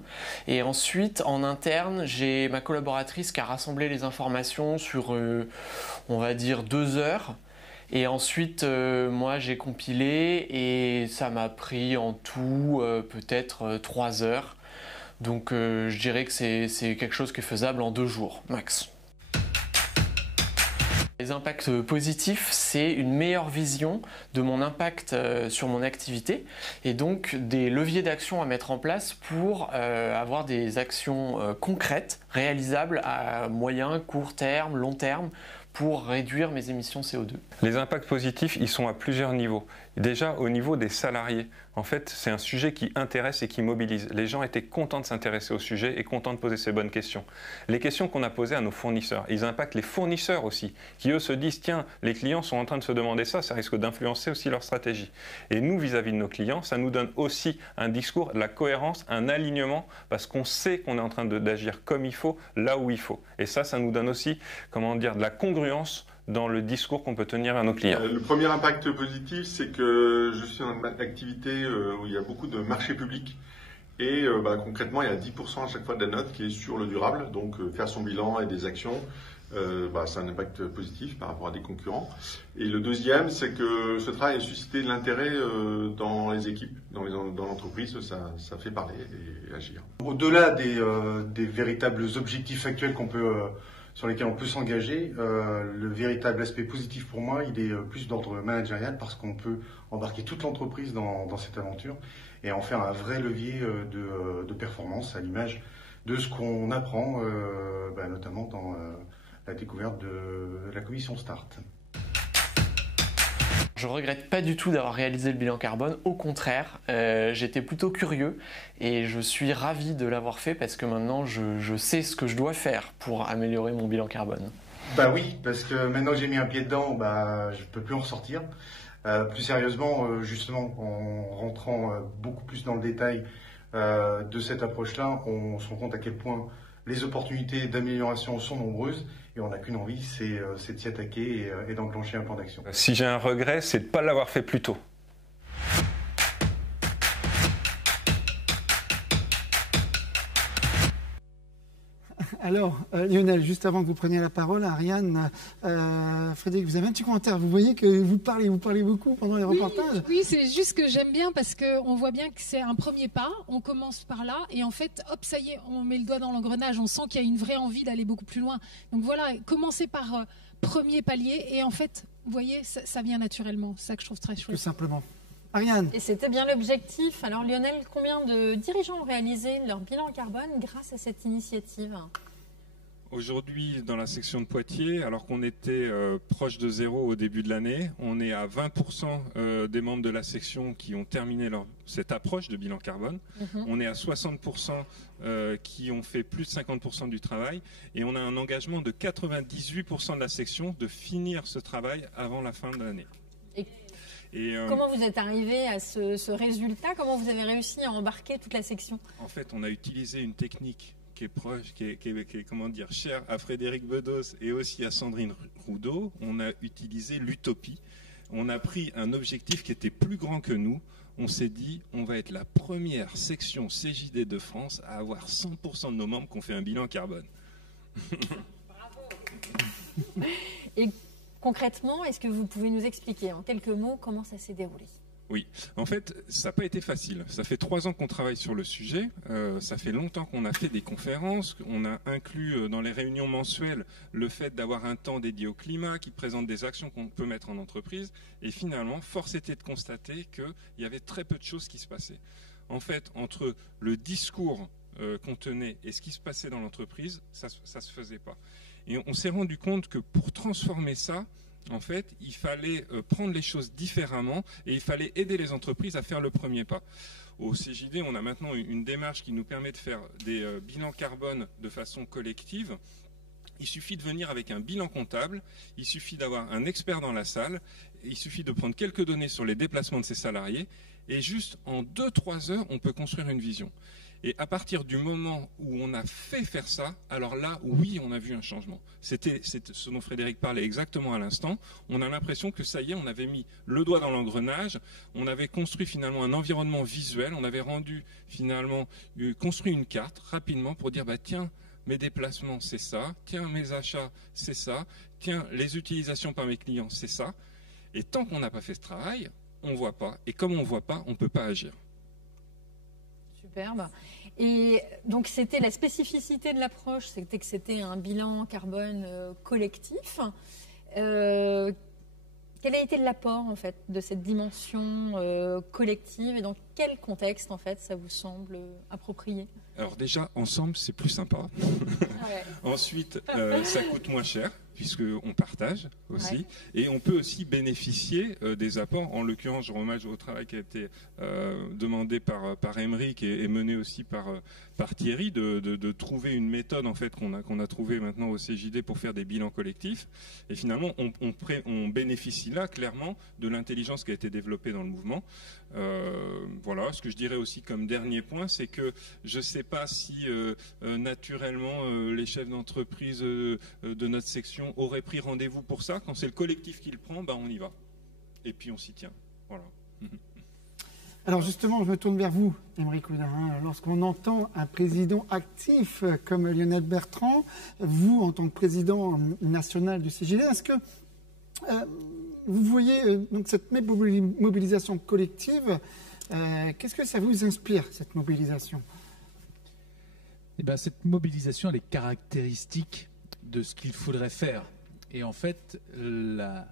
et ensuite en interne j'ai ma collaboratrice qui a rassemblé les informations sur on va dire 2 heures, et ensuite moi j'ai compilé, et ça m'a pris en tout peut-être 3 heures, donc je dirais que c'est quelque chose qui est faisable en 2 jours max. Les impacts positifs, c'est une meilleure vision de mon impact sur mon activité, et donc des leviers d'action à mettre en place pour avoir des actions concrètes, réalisables à moyen, court terme, long terme, pour réduire mes émissions CO2. Les impacts positifs, ils sont à plusieurs niveaux. Déjà, au niveau des salariés, en fait, c'est un sujet qui intéresse et qui mobilise. Les gens étaient contents de s'intéresser au sujet et contents de poser ces bonnes questions. Les questions qu'on a posées à nos fournisseurs, ils impactent les fournisseurs aussi, qui eux se disent, tiens, les clients sont en train de se demander ça risque d'influencer aussi leur stratégie. Et nous, vis-à-vis de nos clients, ça nous donne aussi un discours, de la cohérence, un alignement, parce qu'on sait qu'on est en train d'agir comme il faut, là où il faut. Et ça nous donne aussi, comment dire, de la congruence dans le discours qu'on peut tenir à nos clients. Le premier impact positif, c'est que je suis dans une activité où il y a beaucoup de marchés publics, et concrètement il y a 10% à chaque fois de la note qui est sur le durable, donc faire son bilan et des actions, c'est un impact positif par rapport à des concurrents. Et le deuxième, c'est que ce travail a suscité de l'intérêt dans les équipes, dans l'entreprise, ça fait parler et agir. Au-delà des véritables objectifs actuels sur lesquels on peut s'engager, le véritable aspect positif pour moi, il est plus d'ordre managérial, parce qu'on peut embarquer toute l'entreprise dans cette aventure et en faire un vrai levier de performance, à l'image de ce qu'on apprend notamment dans la découverte de la commission START. Je regrette pas du tout d'avoir réalisé le bilan carbone, au contraire, j'étais plutôt curieux et je suis ravi de l'avoir fait, parce que maintenant je sais ce que je dois faire pour améliorer mon bilan carbone. Bah oui, parce que maintenant que j'ai mis un pied dedans, je peux plus en ressortir. Plus sérieusement, justement, en rentrant beaucoup plus dans le détail de cette approche-là, on se rend compte à quel point les opportunités d'amélioration sont nombreuses, et on n'a qu'une envie, c'est de s'y attaquer et d'enclencher un plan d'action. Si j'ai un regret, c'est de ne pas l'avoir fait plus tôt. Alors, Lionel, juste avant que vous preniez la parole, Ariane, Frédéric, vous avez un petit commentaire. Vous voyez que vous parlez beaucoup pendant les reportages. Oui, c'est juste que j'aime bien, parce qu'on voit bien que c'est un premier pas, on commence par là, et en fait, hop, ça y est, on met le doigt dans l'engrenage, on sent qu'il y a une vraie envie d'aller beaucoup plus loin. Donc voilà, commencer par premier palier, et en fait, vous voyez, ça vient naturellement. C'est ça que je trouve très chouette. Tout simplement. Ariane. Et c'était bien l'objectif. Alors Lionel, combien de dirigeants ont réalisé leur bilan carbone grâce à cette initiative ? Aujourd'hui, dans la section de Poitiers, alors qu'on était proche de zéro au début de l'année, on est à 20% des membres de la section qui ont terminé cette approche de bilan carbone. On est à 60% qui ont fait plus de 50% du travail. Et on a un engagement de 98% de la section de finir ce travail avant la fin de l'année. Et comment vous êtes arrivé à ce résultat? Comment vous avez réussi à embarquer toute la section? En fait, on a utilisé une technique qui est proche, qui est comment dire, chère à Frédéric Bedos et aussi à Sandrine Roudot. On a utilisé l'utopie. On a pris un objectif qui était plus grand que nous. On s'est dit, on va être la première section CJD de France à avoir 100% de nos membres qui ont fait un bilan carbone. Bravo. Et concrètement, est-ce que vous pouvez nous expliquer en quelques mots comment ça s'est déroulé? Oui, en fait, ça n'a pas été facile. Ça fait 3 ans qu'on travaille sur le sujet. Ça fait longtemps qu'on a fait des conférences. On a inclus dans les réunions mensuelles le fait d'avoir un temps dédié au climat qui présente des actions qu'on peut mettre en entreprise. Et finalement, force était de constater qu'il y avait très peu de choses qui se passaient. En fait, entre le discours qu'on tenait et ce qui se passait dans l'entreprise, ça ne se faisait pas. Et on s'est rendu compte que pour transformer ça, en fait, il fallait prendre les choses différemment et il fallait aider les entreprises à faire le premier pas. Au CJD, on a maintenant une démarche qui nous permet de faire des bilans carbone de façon collective. Il suffit de venir avec un bilan comptable, il suffit d'avoir un expert dans la salle, il suffit de prendre quelques données sur les déplacements de ses salariés et juste en 2-3 heures, on peut construire une vision. Et à partir du moment où on a fait faire ça, alors là, oui, on a vu un changement. C'était ce dont Frédéric parlait exactement à l'instant. On a l'impression que ça y est, on avait mis le doigt dans l'engrenage, on avait construit finalement un environnement visuel, on avait rendu finalement, construit une carte rapidement pour dire, bah tiens, mes déplacements, c'est ça, tiens, mes achats, c'est ça, tiens, les utilisations par mes clients, c'est ça. Et tant qu'on n'a pas fait ce travail, on ne voit pas. Et comme on ne voit pas, on ne peut pas agir. Superbe. Et donc c'était la spécificité de l'approche, c'était que c'était un bilan carbone collectif. Quel a été l'apport en fait de cette dimension collective et dans quel contexte en fait ça vous semble approprié? Alors déjà, ensemble, c'est plus sympa. Ouais. Ensuite, ça coûte moins cher, puisqu'on partage aussi. Ouais. Et on peut aussi bénéficier des apports. En l'occurrence, je rends hommage au travail qui a été demandé par Émeric et mené aussi par Thierry, de trouver une méthode en fait, qu'on a trouvée maintenant au CJD pour faire des bilans collectifs. Et finalement, on bénéficie là clairement de l'intelligence qui a été développée dans le mouvement. Voilà, ce que je dirais aussi comme dernier point, c'est que je ne sais pas si naturellement les chefs d'entreprise de notre section auraient pris rendez-vous pour ça. Quand c'est le collectif qui le prend, bah on y va. Et puis on s'y tient. Voilà. Alors justement, je me tourne vers vous, Émeric Oudin. Lorsqu'on entend un président actif comme Lionel Bertrand, vous en tant que président national du CJD, est-ce que vous voyez donc cette mobilisation collective, qu'est-ce que ça vous inspire, cette mobilisation? Eh bien, cette mobilisation, elle est caractéristique de ce qu'il faudrait faire. Et en fait, la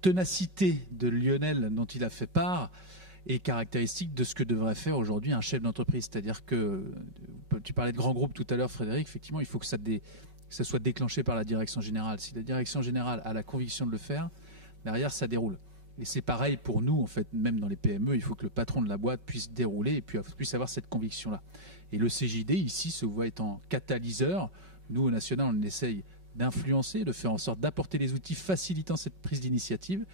ténacité de Lionel dont il a fait part est caractéristique de ce que devrait faire aujourd'hui un chef d'entreprise. C'est-à-dire que, tu parlais de grands groupes tout à l'heure, Frédéric, effectivement, il faut que ça soit déclenché par la direction générale. Si la direction générale a la conviction de le faire, derrière, ça déroule. Et c'est pareil pour nous, en fait, même dans les PME, il faut que le patron de la boîte puisse dérouler et puis puisse avoir cette conviction-là. Et le CJD, ici, se voit étant catalyseur. Nous, au national, on essaye d'influencer, de faire en sorte d'apporter les outils facilitant cette prise d'initiative.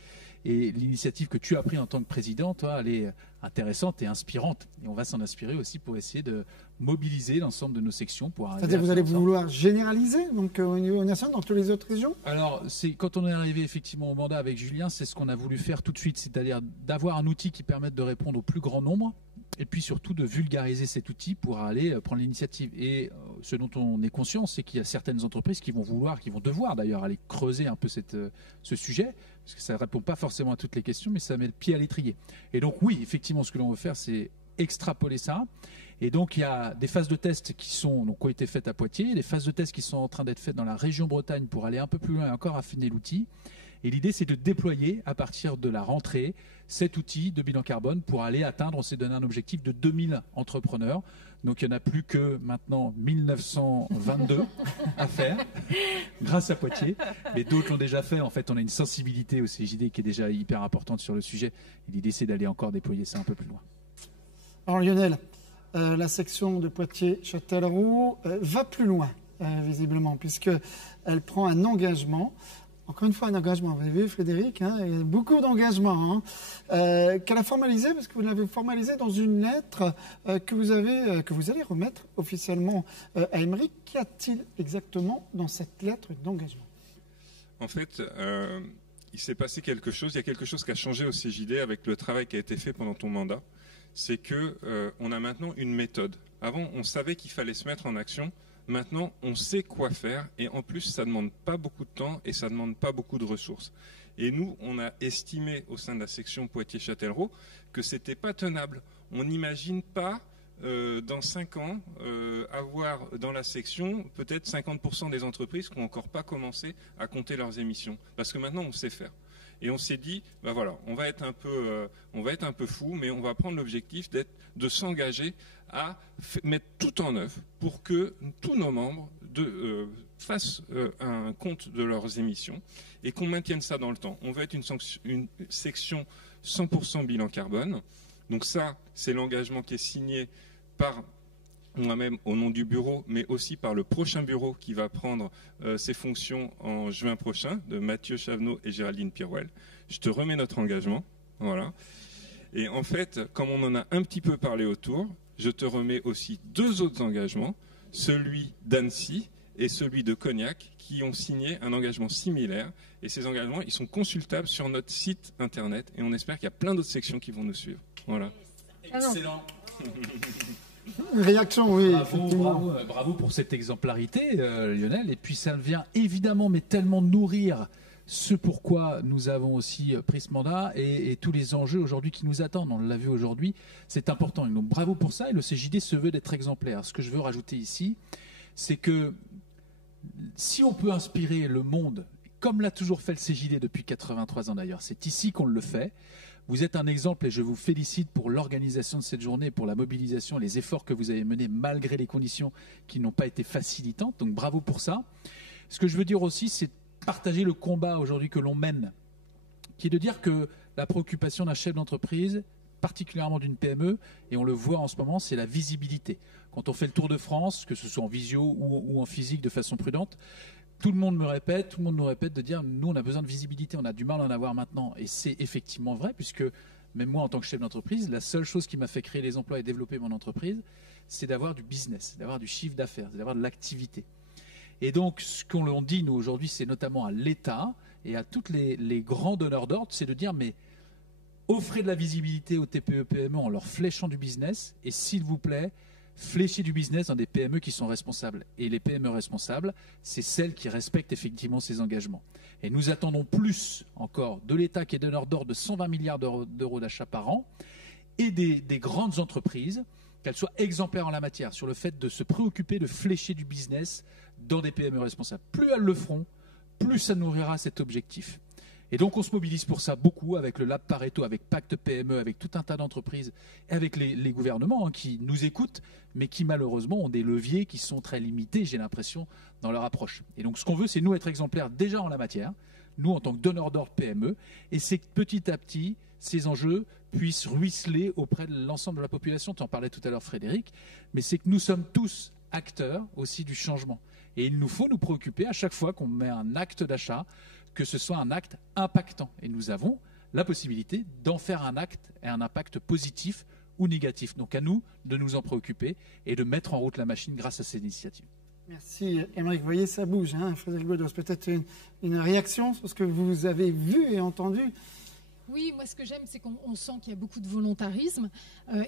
Et l'initiative que tu as prise en tant que président, toi, elle est intéressante et inspirante. Et on va s'en inspirer aussi pour essayer de mobiliser l'ensemble de nos sections. C'est-à-dire que vous allez vouloir généraliser donc, au niveau national dans toutes les autres régions? Alors, quand on est arrivé effectivement au mandat avec Julien, c'est ce qu'on a voulu faire tout de suite, c'est-à-dire d'avoir un outil qui permette de répondre au plus grand nombre et puis surtout de vulgariser cet outil pour aller prendre l'initiative. Et ce dont on est conscient, c'est qu'il y a certaines entreprises qui vont devoir d'ailleurs aller creuser un peu ce sujet, parce que ça ne répond pas forcément à toutes les questions, mais ça met le pied à l'étrier. Et donc oui, effectivement, ce que l'on veut faire, c'est extrapoler ça. Et donc il y a des phases de test qui ont été faites à Poitiers, des phases de test qui sont en train d'être faites dans la région Bretagne pour aller un peu plus loin et encore affiner l'outil. Et l'idée, c'est de déployer à partir de la rentrée cet outil de bilan carbone pour aller atteindre, on s'est donné un objectif de 2000 entrepreneurs. Donc il n'y en a plus que maintenant 1922 à faire, grâce à Poitiers. Mais d'autres l'ont déjà fait. En fait, on a une sensibilité au CJD qui est déjà hyper importante sur le sujet. Et l'idée, c'est d'aller encore déployer ça un peu plus loin. Alors Lionel, la section de Poitiers-Châtellerault va plus loin, visiblement, puisqu'elle prend un engagement. Encore une fois, un engagement. Vous avez vu, Frédéric, il y a beaucoup d'engagements qu'elle a formalisé, parce que vous l'avez formalisé dans une lettre que vous allez remettre officiellement à Émeric. Qu'y a-t-il exactement dans cette lettre d'engagement? En fait, il s'est passé quelque chose. Il y a quelque chose qui a changé au CJD avec le travail qui a été fait pendant ton mandat. C'est qu'on a maintenant une méthode. Avant, on savait qu'il fallait se mettre en action. Maintenant, on sait quoi faire et en plus, ça ne demande pas beaucoup de temps et ça ne demande pas beaucoup de ressources. Et nous, on a estimé au sein de la section Poitiers-Châtellerault que ce n'était pas tenable. On n'imagine pas, dans 5 ans, avoir dans la section peut-être 50% des entreprises qui n'ont encore pas commencé à compter leurs émissions. Parce que maintenant, on sait faire. Et on s'est dit, ben voilà, on va être un peu fou, mais on va prendre l'objectif de s'engager à mettre tout en œuvre pour que tous nos membres fassent un compte de leurs émissions et qu'on maintienne ça dans le temps. On veut être une section 100% bilan carbone. Donc ça, c'est l'engagement qui est signé par moi-même au nom du bureau, mais aussi par le prochain bureau qui va prendre ses fonctions en juin prochain, de Mathieu Chavenot et Géraldine Pirouel. Je te remets notre engagement. Voilà. Et en fait, comme on en a un petit peu parlé autour, je te remets aussi 2 autres engagements, celui d'Annecy et celui de Cognac, qui ont signé un engagement similaire. Et ces engagements, ils sont consultables sur notre site internet. Et on espère qu'il y a plein d'autres sections qui vont nous suivre. Voilà. Excellent. Une réaction, oui. Bravo pour cette exemplarité, Lionel. Et puis ça vient évidemment, mais tellement nourrir ce pourquoi nous avons aussi pris ce mandat et tous les enjeux aujourd'hui qui nous attendent. On l'a vu aujourd'hui, c'est important. Et donc bravo pour ça. Et le CJD se veut d'être exemplaire. Ce que je veux rajouter ici, c'est que si on peut inspirer le monde, comme l'a toujours fait le CJD depuis 83 ans d'ailleurs, c'est ici qu'on le fait. Vous êtes un exemple et je vous félicite pour l'organisation de cette journée, pour la mobilisation, les efforts que vous avez menés malgré les conditions qui n'ont pas été facilitantes. Donc bravo pour ça. Ce que je veux dire aussi, c'est partager le combat aujourd'hui que l'on mène, qui est de dire que la préoccupation d'un chef d'entreprise, particulièrement d'une PME, et on le voit en ce moment, c'est la visibilité. Quand on fait le tour de France, que ce soit en visio ou en physique de façon prudente, tout le monde nous répète de dire nous on a besoin de visibilité, on a du mal à en avoir maintenant. Et c'est effectivement vrai, puisque même moi en tant que chef d'entreprise, la seule chose qui m'a fait créer les emplois et développer mon entreprise, c'est d'avoir du business, d'avoir du chiffre d'affaires, d'avoir de l'activité. Et donc ce qu'on leur dit nous aujourd'hui, c'est notamment à l'État et à tous les grands donneurs d'ordre, c'est de dire mais offrez de la visibilité aux TPE-PME en leur fléchant du business et s'il vous plaît, flécher du business dans des PME qui sont responsables. Et les PME responsables, c'est celles qui respectent effectivement ces engagements. Et nous attendons plus encore de l'État qui est donneur d'ordre de 120 milliards d'euros d'achat par an et des grandes entreprises, qu'elles soient exemplaires en la matière sur le fait de se préoccuper de flécher du business dans des PME responsables. Plus elles le feront, plus ça nourrira cet objectif. Et donc on se mobilise pour ça beaucoup avec le Lab Pareto, avec Pacte PME, avec tout un tas d'entreprises et avec les gouvernements qui nous écoutent, mais qui malheureusement ont des leviers qui sont très limités, j'ai l'impression, dans leur approche. Et donc ce qu'on veut, c'est nous être exemplaires déjà en la matière, nous en tant que donneurs d'ordre PME, et c'est que petit à petit, ces enjeux puissent ruisseler auprès de l'ensemble de la population. Tu en parlais tout à l'heure, Frédéric, mais c'est que nous sommes tous acteurs aussi du changement. Et il nous faut nous préoccuper à chaque fois qu'on met un acte d'achat, que ce soit un acte impactant. Et nous avons la possibilité d'en faire un acte et un impact positif ou négatif. Donc à nous de nous en préoccuper et de mettre en route la machine grâce à ces initiatives. Merci Émeric. Vous voyez, ça bouge. Frédéric Bedos, peut-être une réaction sur ce que vous avez vu et entendu. Oui, moi ce que j'aime, c'est qu'on sent qu'il y a beaucoup de volontarisme.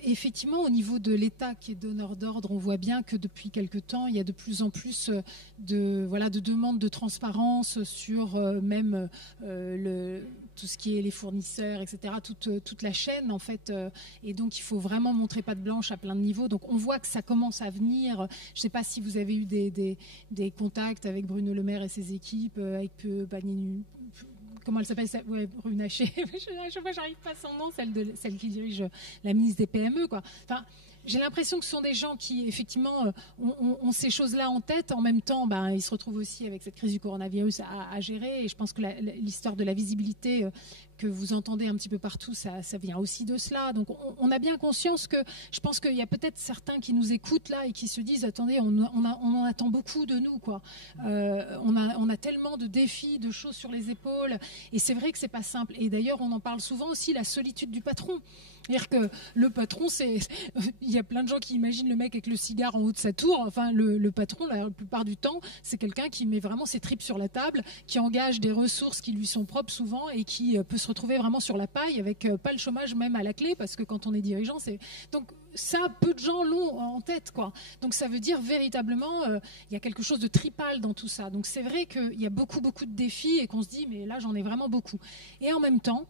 Effectivement, au niveau de l'État qui est donneur d'ordre, on voit bien que depuis quelque temps, il y a de plus en plus de demandes de transparence sur même tout ce qui est les fournisseurs, etc., toute la chaîne en fait. Et donc il faut vraiment montrer patte blanche à plein de niveaux. Donc on voit que ça commence à venir. Je ne sais pas si vous avez eu des contacts avec Bruno Le Maire et ses équipes, avec Panini. comment elle s'appelle, Runacher, à chaque fois j'arrive pas à son nom, celle qui dirige la ministre des PME, quoi. Enfin, j'ai l'impression que ce sont des gens qui, effectivement, ont ces choses-là en tête. En même temps, ils se retrouvent aussi avec cette crise du coronavirus à gérer. Et je pense que l'histoire de la visibilité que vous entendez un petit peu partout, ça vient aussi de cela. Donc, on a bien conscience que je pense qu'il y a peut-être certains qui nous écoutent là et qui se disent, attendez, on en attend beaucoup de nous, quoi. On a tellement de défis, de choses sur les épaules. Et c'est vrai que c'est pas simple. Et d'ailleurs, on en parle souvent aussi, la solitude du patron. C'est-à-dire que le patron, il y a plein de gens qui imaginent le mec avec le cigare en haut de sa tour. Enfin, le patron, la plupart du temps, c'est quelqu'un qui met vraiment ses tripes sur la table, qui engage des ressources qui lui sont propres souvent et qui peut se retrouver vraiment sur la paille avec pas le chômage même à la clé, parce que quand on est dirigeant, c'est... Donc ça, peu de gens l'ont en tête, quoi. Donc ça veut dire véritablement, il y a quelque chose de tripal dans tout ça. Donc c'est vrai qu'il y a beaucoup, beaucoup de défis et qu'on se dit, mais là, j'en ai vraiment beaucoup. Et en même temps,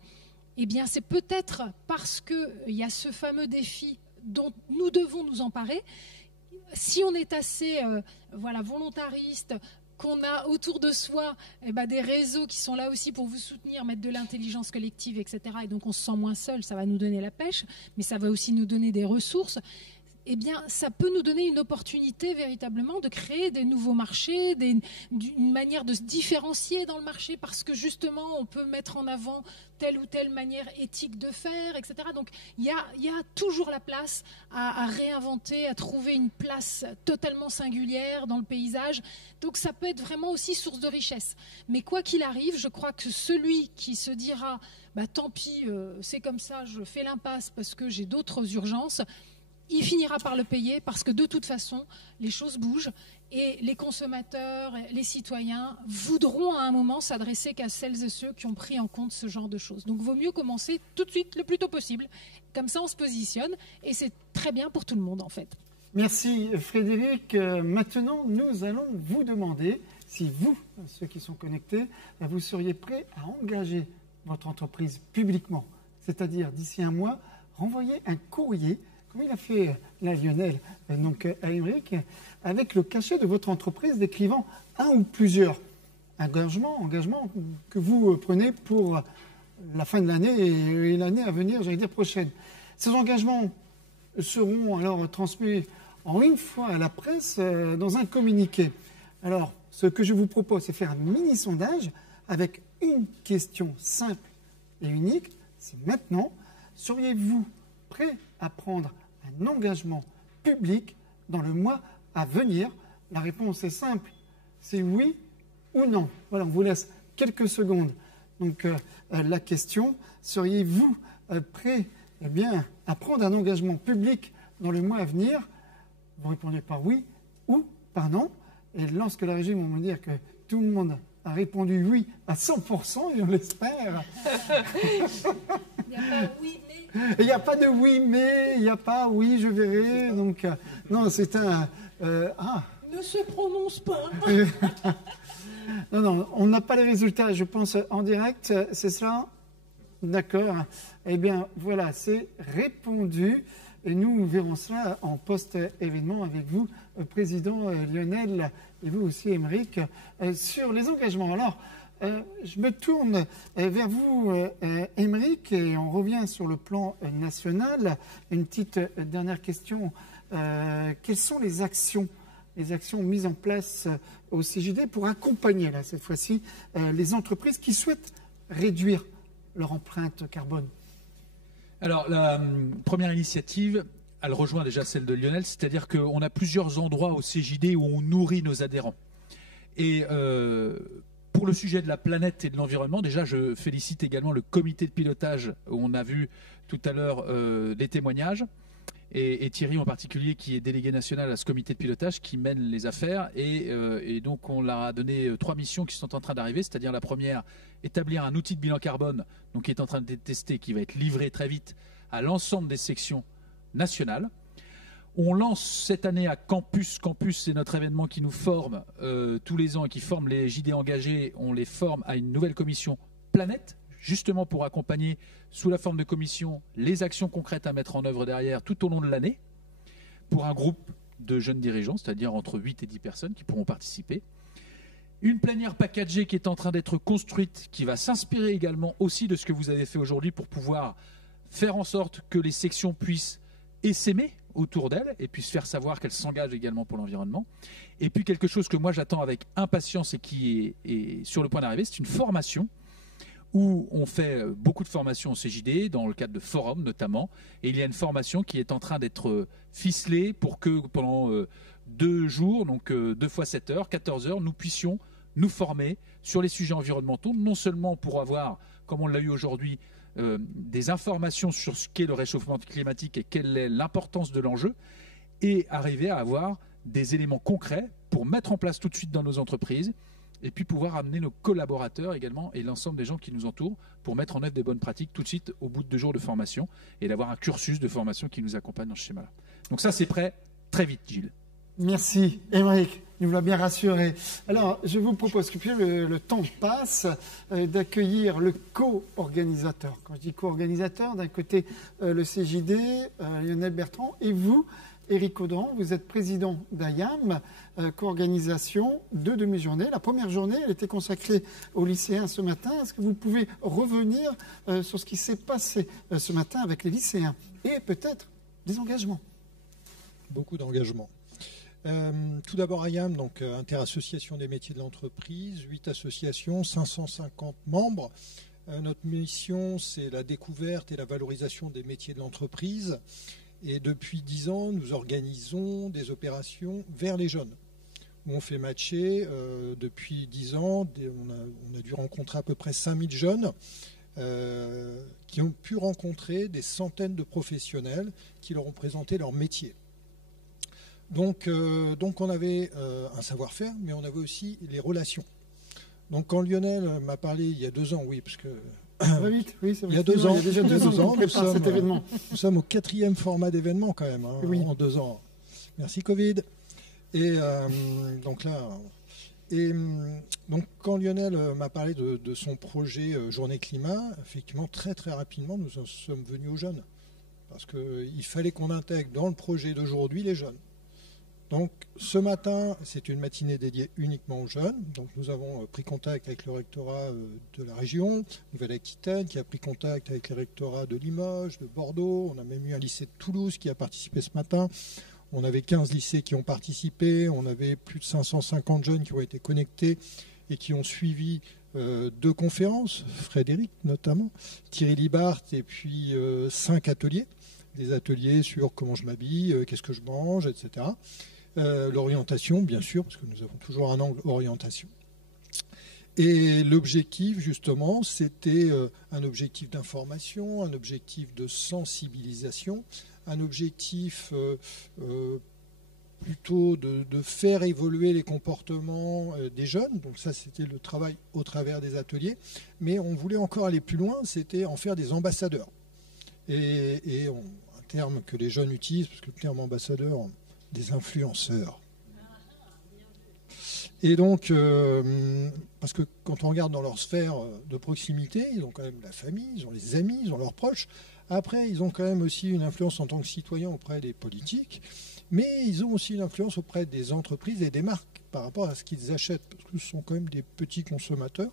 eh bien, c'est peut-être parce qu'il y a ce fameux défi dont nous devons nous emparer. Si on est assez volontariste, qu'on a autour de soi des réseaux qui sont là aussi pour vous soutenir, mettre de l'intelligence collective, etc. Et donc on se sent moins seul, ça va nous donner la pêche, mais ça va aussi nous donner des ressources. Eh bien, ça peut nous donner une opportunité véritablement de créer des nouveaux marchés, une manière de se différencier dans le marché, parce que justement, on peut mettre en avant telle ou telle manière éthique de faire, etc. Donc, il y a toujours la place à réinventer, à trouver une place totalement singulière dans le paysage. Donc, ça peut être vraiment aussi source de richesse. Mais quoi qu'il arrive, je crois que celui qui se dira « tant pis, c'est comme ça, je fais l'impasse parce que j'ai d'autres urgences », il finira par le payer parce que de toute façon, les choses bougent et les consommateurs, les citoyens voudront à un moment s'adresser qu'à celles et ceux qui ont pris en compte ce genre de choses. Donc, vaut mieux commencer tout de suite, le plus tôt possible. Comme ça, on se positionne et c'est très bien pour tout le monde, en fait. Merci Frédéric. Maintenant, nous allons vous demander si vous, ceux qui sont connectés, vous seriez prêts à engager votre entreprise publiquement. C'est-à-dire, d'ici un mois, renvoyer un courrier, comme il a fait là, Lionel, donc à Émeric, avec le cachet de votre entreprise décrivant un ou plusieurs engagements que vous prenez pour la fin de l'année et l'année à venir, j'allais dire prochaine. Ces engagements seront alors transmis en une fois à la presse dans un communiqué. Alors, ce que je vous propose, c'est faire un mini-sondage avec une question simple et unique. C'est maintenant, seriez-vous prêt à prendre un engagement public dans le mois à venir? La réponse est simple, c'est oui ou non. Voilà, on vous laisse quelques secondes. Donc la question, seriez-vous prêt à prendre un engagement public dans le mois à venir? Vous répondez par oui ou par non. Et lorsque la régie va me dire que tout le monde a répondu oui à 100%, et on l'espère. Il n'y a pas oui, mais... Il n'y a pas de oui, mais, il n'y a pas oui, je verrai. Donc, non, c'est un... Ne se prononce pas. Non, on n'a pas les résultats, je pense, en direct, c'est ça? D'accord. Eh bien, voilà, c'est répondu. Et nous verrons cela en post-événement avec vous, Président Lionel, et vous aussi, Émeric, sur les engagements. Alors, je me tourne vers vous, Émeric, et on revient sur le plan national. Une petite dernière question. Quelles sont les actions mises en place au CJD pour accompagner, là, cette fois-ci, les entreprises qui souhaitent réduire leur empreinte carbone? Alors, la première initiative, elle rejoint déjà celle de Lionel, c'est-à-dire qu'on a plusieurs endroits au CJD où on nourrit nos adhérents. Et pour le sujet de la planète et de l'environnement, déjà, je félicite également le comité de pilotage, où on a vu tout à l'heure des témoignages, et Thierry en particulier, qui est délégué national à ce comité de pilotage, qui mène les affaires. Et donc, on leur a donné 3 missions qui sont en train d'arriver, c'est-à-dire la première, établir un outil de bilan carbone, donc qui est en train d'être testé, qui va être livré très vite à l'ensemble des sections nationales. On lance cette année à Campus. Campus, c'est notre événement qui nous forme tous les ans et qui forme les JD engagés. On les forme à une nouvelle commission Planète, justement pour accompagner sous la forme de commission les actions concrètes à mettre en œuvre derrière tout au long de l'année, pour un groupe de jeunes dirigeants, c'est-à-dire entre 8 et 10 personnes qui pourront participer. Une plénière packagée qui est en train d'être construite, qui va s'inspirer également aussi de ce que vous avez fait aujourd'hui pour pouvoir faire en sorte que les sections puissent essaimer autour d'elles et puissent faire savoir qu'elles s'engagent également pour l'environnement. Et puis quelque chose que moi j'attends avec impatience et qui est sur le point d'arriver, c'est une formation où on fait beaucoup de formations au CJD, dans le cadre de forums notamment, et il y a une formation qui est en train d'être ficelée pour que pendant 2 jours, donc 2 fois 7 heures, 14 heures, nous puissions nous former sur les sujets environnementaux, non seulement pour avoir, comme on l'a eu aujourd'hui, des informations sur ce qu'est le réchauffement climatique et quelle est l'importance de l'enjeu, et arriver à avoir des éléments concrets pour mettre en place tout de suite dans nos entreprises, et puis pouvoir amener nos collaborateurs également et l'ensemble des gens qui nous entourent pour mettre en œuvre des bonnes pratiques tout de suite au bout de 2 jours de formation, et d'avoir un cursus de formation qui nous accompagne dans ce schéma-là. Donc ça, c'est prêt très vite, Gilles. Merci, Émeric, nous l'a bien rassuré. Alors, je vous propose que plus le temps passe, d'accueillir le co-organisateur. Quand je dis co-organisateur, d'un côté le CJD, Lionel Bertrand, et vous, Éric Audran, vous êtes président d'AYAM, co-organisation de demi-journée. La première journée, elle était consacrée aux lycéens ce matin. Est-ce que vous pouvez revenir sur ce qui s'est passé ce matin avec les lycéens et peut-être des engagements? Beaucoup d'engagements. Tout d'abord AYAM, donc Interassociation des métiers de l'entreprise, 8 associations, 550 membres. Notre mission, c'est la découverte et la valorisation des métiers de l'entreprise. Et depuis 10 ans, nous organisons des opérations vers les jeunes, où on fait matcher, depuis 10 ans, on a dû rencontrer à peu près 5000 jeunes qui ont pu rencontrer des centaines de professionnels qui leur ont présenté leur métier. Donc on avait un savoir-faire, mais on avait aussi les relations. Donc quand Lionel m'a parlé il y a 2 ans, oui, parce que vite, oui, c'est vrai. Il y a 2 ans, il y a déjà 2 ans nous sommes au 4e format d'événement quand même, hein, oui. En 2 ans. Merci Covid. Et donc là, donc quand Lionel m'a parlé de son projet Journée Climat, effectivement très très rapidement nous en sommes venus aux jeunes, parce qu'il fallait qu'on intègre dans le projet d'aujourd'hui les jeunes. Donc ce matin, c'est une matinée dédiée uniquement aux jeunes. Donc nous avons pris contact avec le rectorat de la région, Nouvelle-Aquitaine, qui a pris contact avec les rectorats de Limoges, de Bordeaux. On a même eu un lycée de Toulouse qui a participé ce matin. On avait 15 lycées qui ont participé. On avait plus de 550 jeunes qui ont été connectés et qui ont suivi 2 conférences, Frédéric notamment, Thierry Libart, et puis 5 ateliers. Des ateliers sur comment je m'habille, qu'est-ce que je mange, etc. L'orientation, bien sûr, parce que nous avons toujours un angle orientation. Et l'objectif, justement, c'était un objectif d'information, un objectif de sensibilisation, un objectif plutôt de faire évoluer les comportements des jeunes. Donc ça, c'était le travail au travers des ateliers. Mais on voulait encore aller plus loin, c'était en faire des ambassadeurs. Et un terme que les jeunes utilisent, parce que le terme ambassadeur, des influenceurs. Et donc, parce que quand on regarde dans leur sphère de proximité, ils ont quand même la famille, ils ont les amis, ils ont leurs proches. Après, ils ont quand même aussi une influence en tant que citoyens auprès des politiques, mais ils ont aussi une influence auprès des entreprises et des marques par rapport à ce qu'ils achètent, parce que ce sont quand même des petits consommateurs,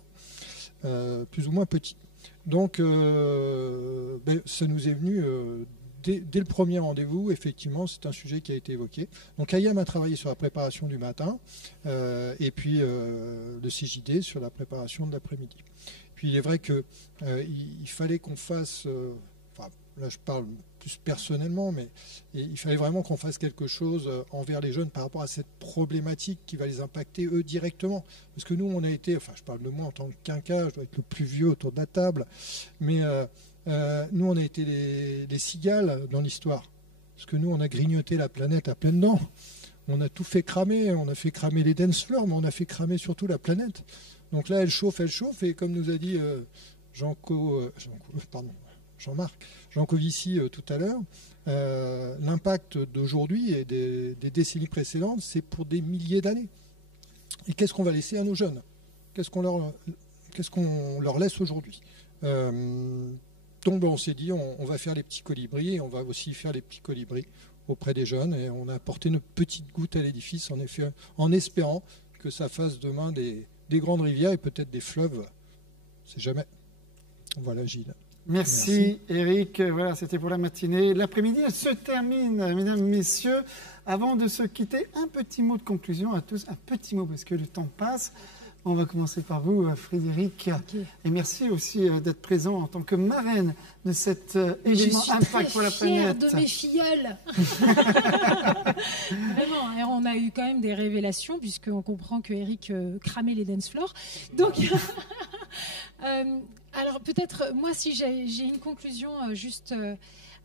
plus ou moins petits. Donc, ça nous est venu dès le premier rendez-vous. Effectivement, c'est un sujet qui a été évoqué. Donc, AYAM a travaillé sur la préparation du matin, et puis le CJD sur la préparation de l'après-midi. Puis, il est vrai qu'il fallait qu'on fasse... là, je parle plus personnellement, mais il fallait vraiment qu'on fasse quelque chose envers les jeunes par rapport à cette problématique qui va les impacter eux directement. Parce que nous, on a été, enfin je parle de moi en tant que quinquage, je dois être le plus vieux autour de la table, mais nous, on a été les cigales dans l'histoire. Parce que nous, on a grignoté la planète à pleines dents. On a tout fait cramer, on a fait cramer les dance floors, mais on a fait cramer surtout la planète. Donc là, elle chauffe, et comme nous a dit Jean-Marc Jancovici tout à l'heure, l'impact d'aujourd'hui et des décennies précédentes, c'est pour des milliers d'années. Et qu'est-ce qu'on va laisser à nos jeunes? Qu'est-ce qu'on leur laisse aujourd'hui? Donc on s'est dit, on va faire les petits colibris, et on va aussi faire les petits colibris auprès des jeunes, et on a apporté une petite goutte à l'édifice, en effet, en espérant que ça fasse demain des des grandes rivières et peut-être des fleuves. C'est jamais. Voilà, Gilles. Merci, Eric. Voilà, c'était pour la matinée. L'après-midi, elle se termine, mesdames, messieurs. Avant de se quitter, un petit mot de conclusion à tous. Un petit mot, parce que le temps passe. On va commencer par vous, Frédéric. Okay. Et merci aussi d'être présent en tant que marraine de cet événement Impact pour la planète. Je suis très fière de mes filleuls. Vraiment, on a eu quand même des révélations, puisqu'on comprend que Eric cramait les dance floors. Donc, alors peut-être, moi, si j'ai une conclusion juste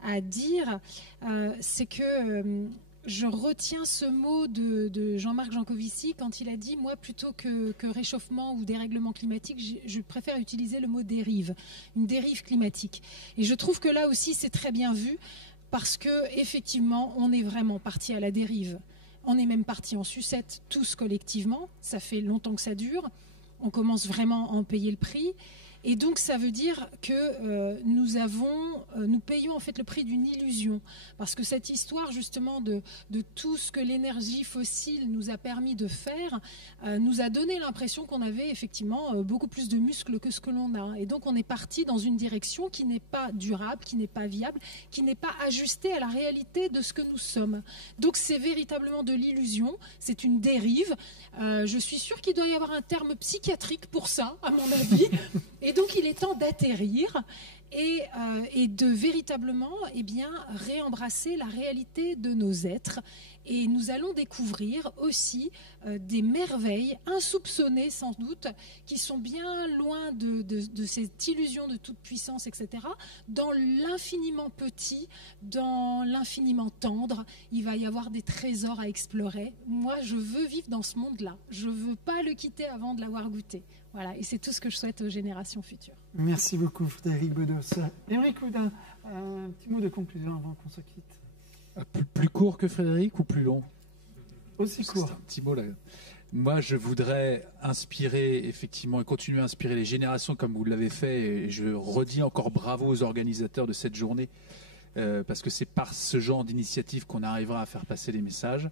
à dire, c'est que... je retiens ce mot de Jean-Marc Jancovici quand il a dit, moi, plutôt que réchauffement ou dérèglement climatique, je préfère utiliser le mot dérive, une dérive climatique. Et je trouve que là aussi, c'est très bien vu parce qu'effectivement, on est vraiment parti à la dérive. On est même parti en sucette, tous collectivement. Ça fait longtemps que ça dure. On commence vraiment à en payer le prix. Et donc, ça veut dire que nous payons en fait le prix d'une illusion. Parce que cette histoire, justement, de tout ce que l'énergie fossile nous a permis de faire, nous a donné l'impression qu'on avait effectivement beaucoup plus de muscles que ce que l'on a. Et donc, on est parti dans une direction qui n'est pas durable, qui n'est pas viable, qui n'est pas ajustée à la réalité de ce que nous sommes. Donc, c'est véritablement de l'illusion, c'est une dérive. Je suis sûre qu'il doit y avoir un terme psychiatrique pour ça, à mon avis. Et donc, il est temps d'atterrir et de véritablement réembrasser la réalité de nos êtres. Et nous allons découvrir aussi des merveilles insoupçonnées sans doute, qui sont bien loin de cette illusion de toute puissance, etc. Dans l'infiniment petit, dans l'infiniment tendre, il va y avoir des trésors à explorer. Moi, je veux vivre dans ce monde-là. Je ne veux pas le quitter avant de l'avoir goûté. Voilà, et c'est tout ce que je souhaite aux générations futures. Merci beaucoup, Frédéric Bedos. Éric Oudin, un petit mot de conclusion avant qu'on se quitte. Plus court que Frédéric ou plus long? Aussi court. C'est un petit mot là. Moi, je voudrais inspirer, effectivement, et continuer à inspirer les générations comme vous l'avez fait. Et je redis encore bravo aux organisateurs de cette journée, parce que c'est par ce genre d'initiative qu'on arrivera à faire passer les messages.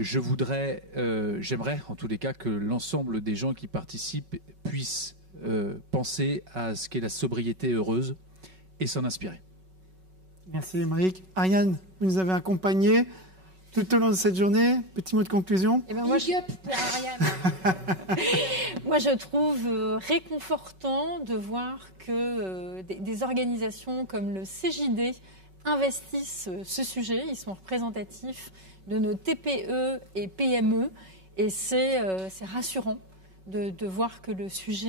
J'aimerais en tous les cas que l'ensemble des gens qui participent puissent penser à ce qu'est la sobriété heureuse et s'en inspirer. Merci Émeric. Ariane, vous nous avez accompagnés tout au long de cette journée. Petit mot de conclusion. Moi, je trouve réconfortant de voir que des organisations comme le CJD investissent ce sujet. Ils sont représentatifs de nos TPE et PME, et c'est rassurant de voir que le sujet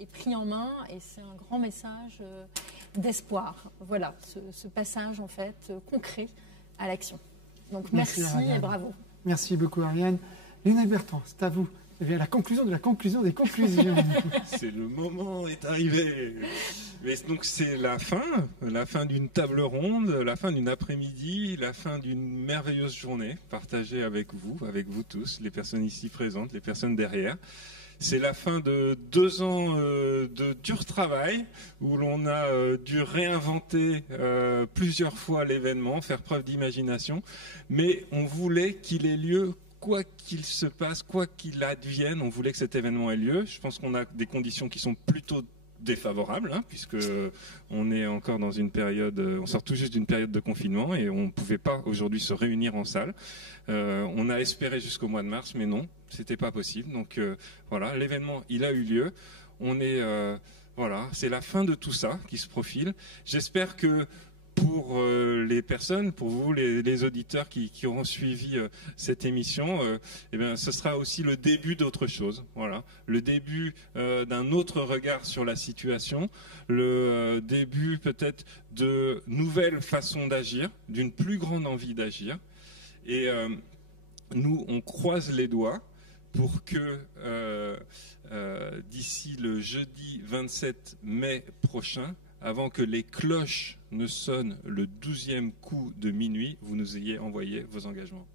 est pris en main, et c'est un grand message d'espoir. Voilà, ce passage en fait concret à l'action. Donc merci et bravo. Merci beaucoup Ariane. Lionel Bertrand, c'est à vous. Eh bien, la conclusion de la conclusion des conclusions. C'est le moment est arrivé. Mais donc c'est la fin d'une table ronde, la fin d'une après-midi, la fin d'une merveilleuse journée partagée avec vous tous, les personnes ici présentes, les personnes derrière. C'est la fin de 2 ans de dur travail où l'on a dû réinventer plusieurs fois l'événement, faire preuve d'imagination, mais on voulait qu'il ait lieu quoi qu'il se passe, quoi qu'il advienne, on voulait que cet événement ait lieu. Je pense qu'on a des conditions qui sont plutôt défavorables, puisque on est encore dans une période, on sort tout juste d'une période de confinement et on ne pouvait pas aujourd'hui se réunir en salle. On a espéré jusqu'au mois de mars, mais non, c'était pas possible. Donc voilà, l'événement, il a eu lieu. On est, voilà, c'est la fin de tout ça qui se profile. J'espère que pour les personnes, pour vous, les auditeurs qui auront suivi cette émission, eh bien, ce sera aussi le début d'autre chose. Voilà, le début d'un autre regard sur la situation, le début peut-être de nouvelles façons d'agir, d'une plus grande envie d'agir. Et nous, on croise les doigts pour que d'ici le jeudi 27 mai prochain, avant que les cloches ne sonnent le 12e coup de minuit, vous nous ayez envoyé vos engagements.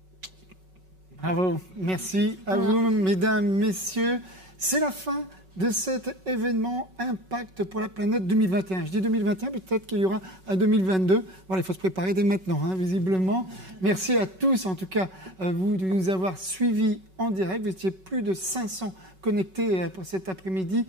Bravo, merci à vous, mesdames, messieurs. C'est la fin de cet événement Impact pour la planète 2021. Je dis 2021, peut-être qu'il y aura un 2022. Voilà, il faut se préparer dès maintenant, visiblement. Merci à tous, en tout cas, vous, de nous avoir suivis en direct. Vous étiez plus de 500 connectés pour cet après-midi,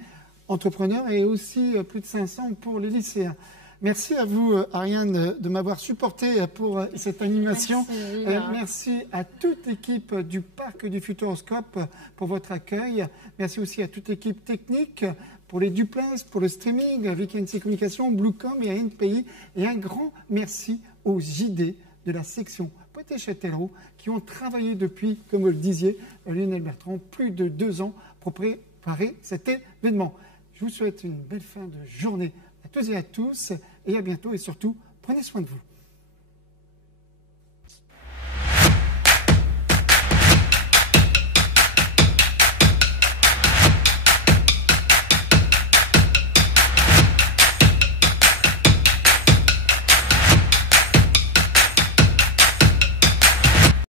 entrepreneurs, et aussi plus de 500 pour les lycéens. Merci à vous, Ariane, de m'avoir supporté pour cette animation. Merci à toute l'équipe du Parc du Futuroscope pour votre accueil. Merci aussi à toute l'équipe technique pour les duplex, pour le streaming, avec NC Communication, Bluecom et ANPI. Et un grand merci aux JD de la section Poitiers-Châtellerault qui ont travaillé depuis, comme vous le disiez, Lionel Bertrand, plus de 2 ans pour préparer cet événement. Je vous souhaite une belle fin de journée à tous et à tous, et à bientôt, et surtout, prenez soin de vous.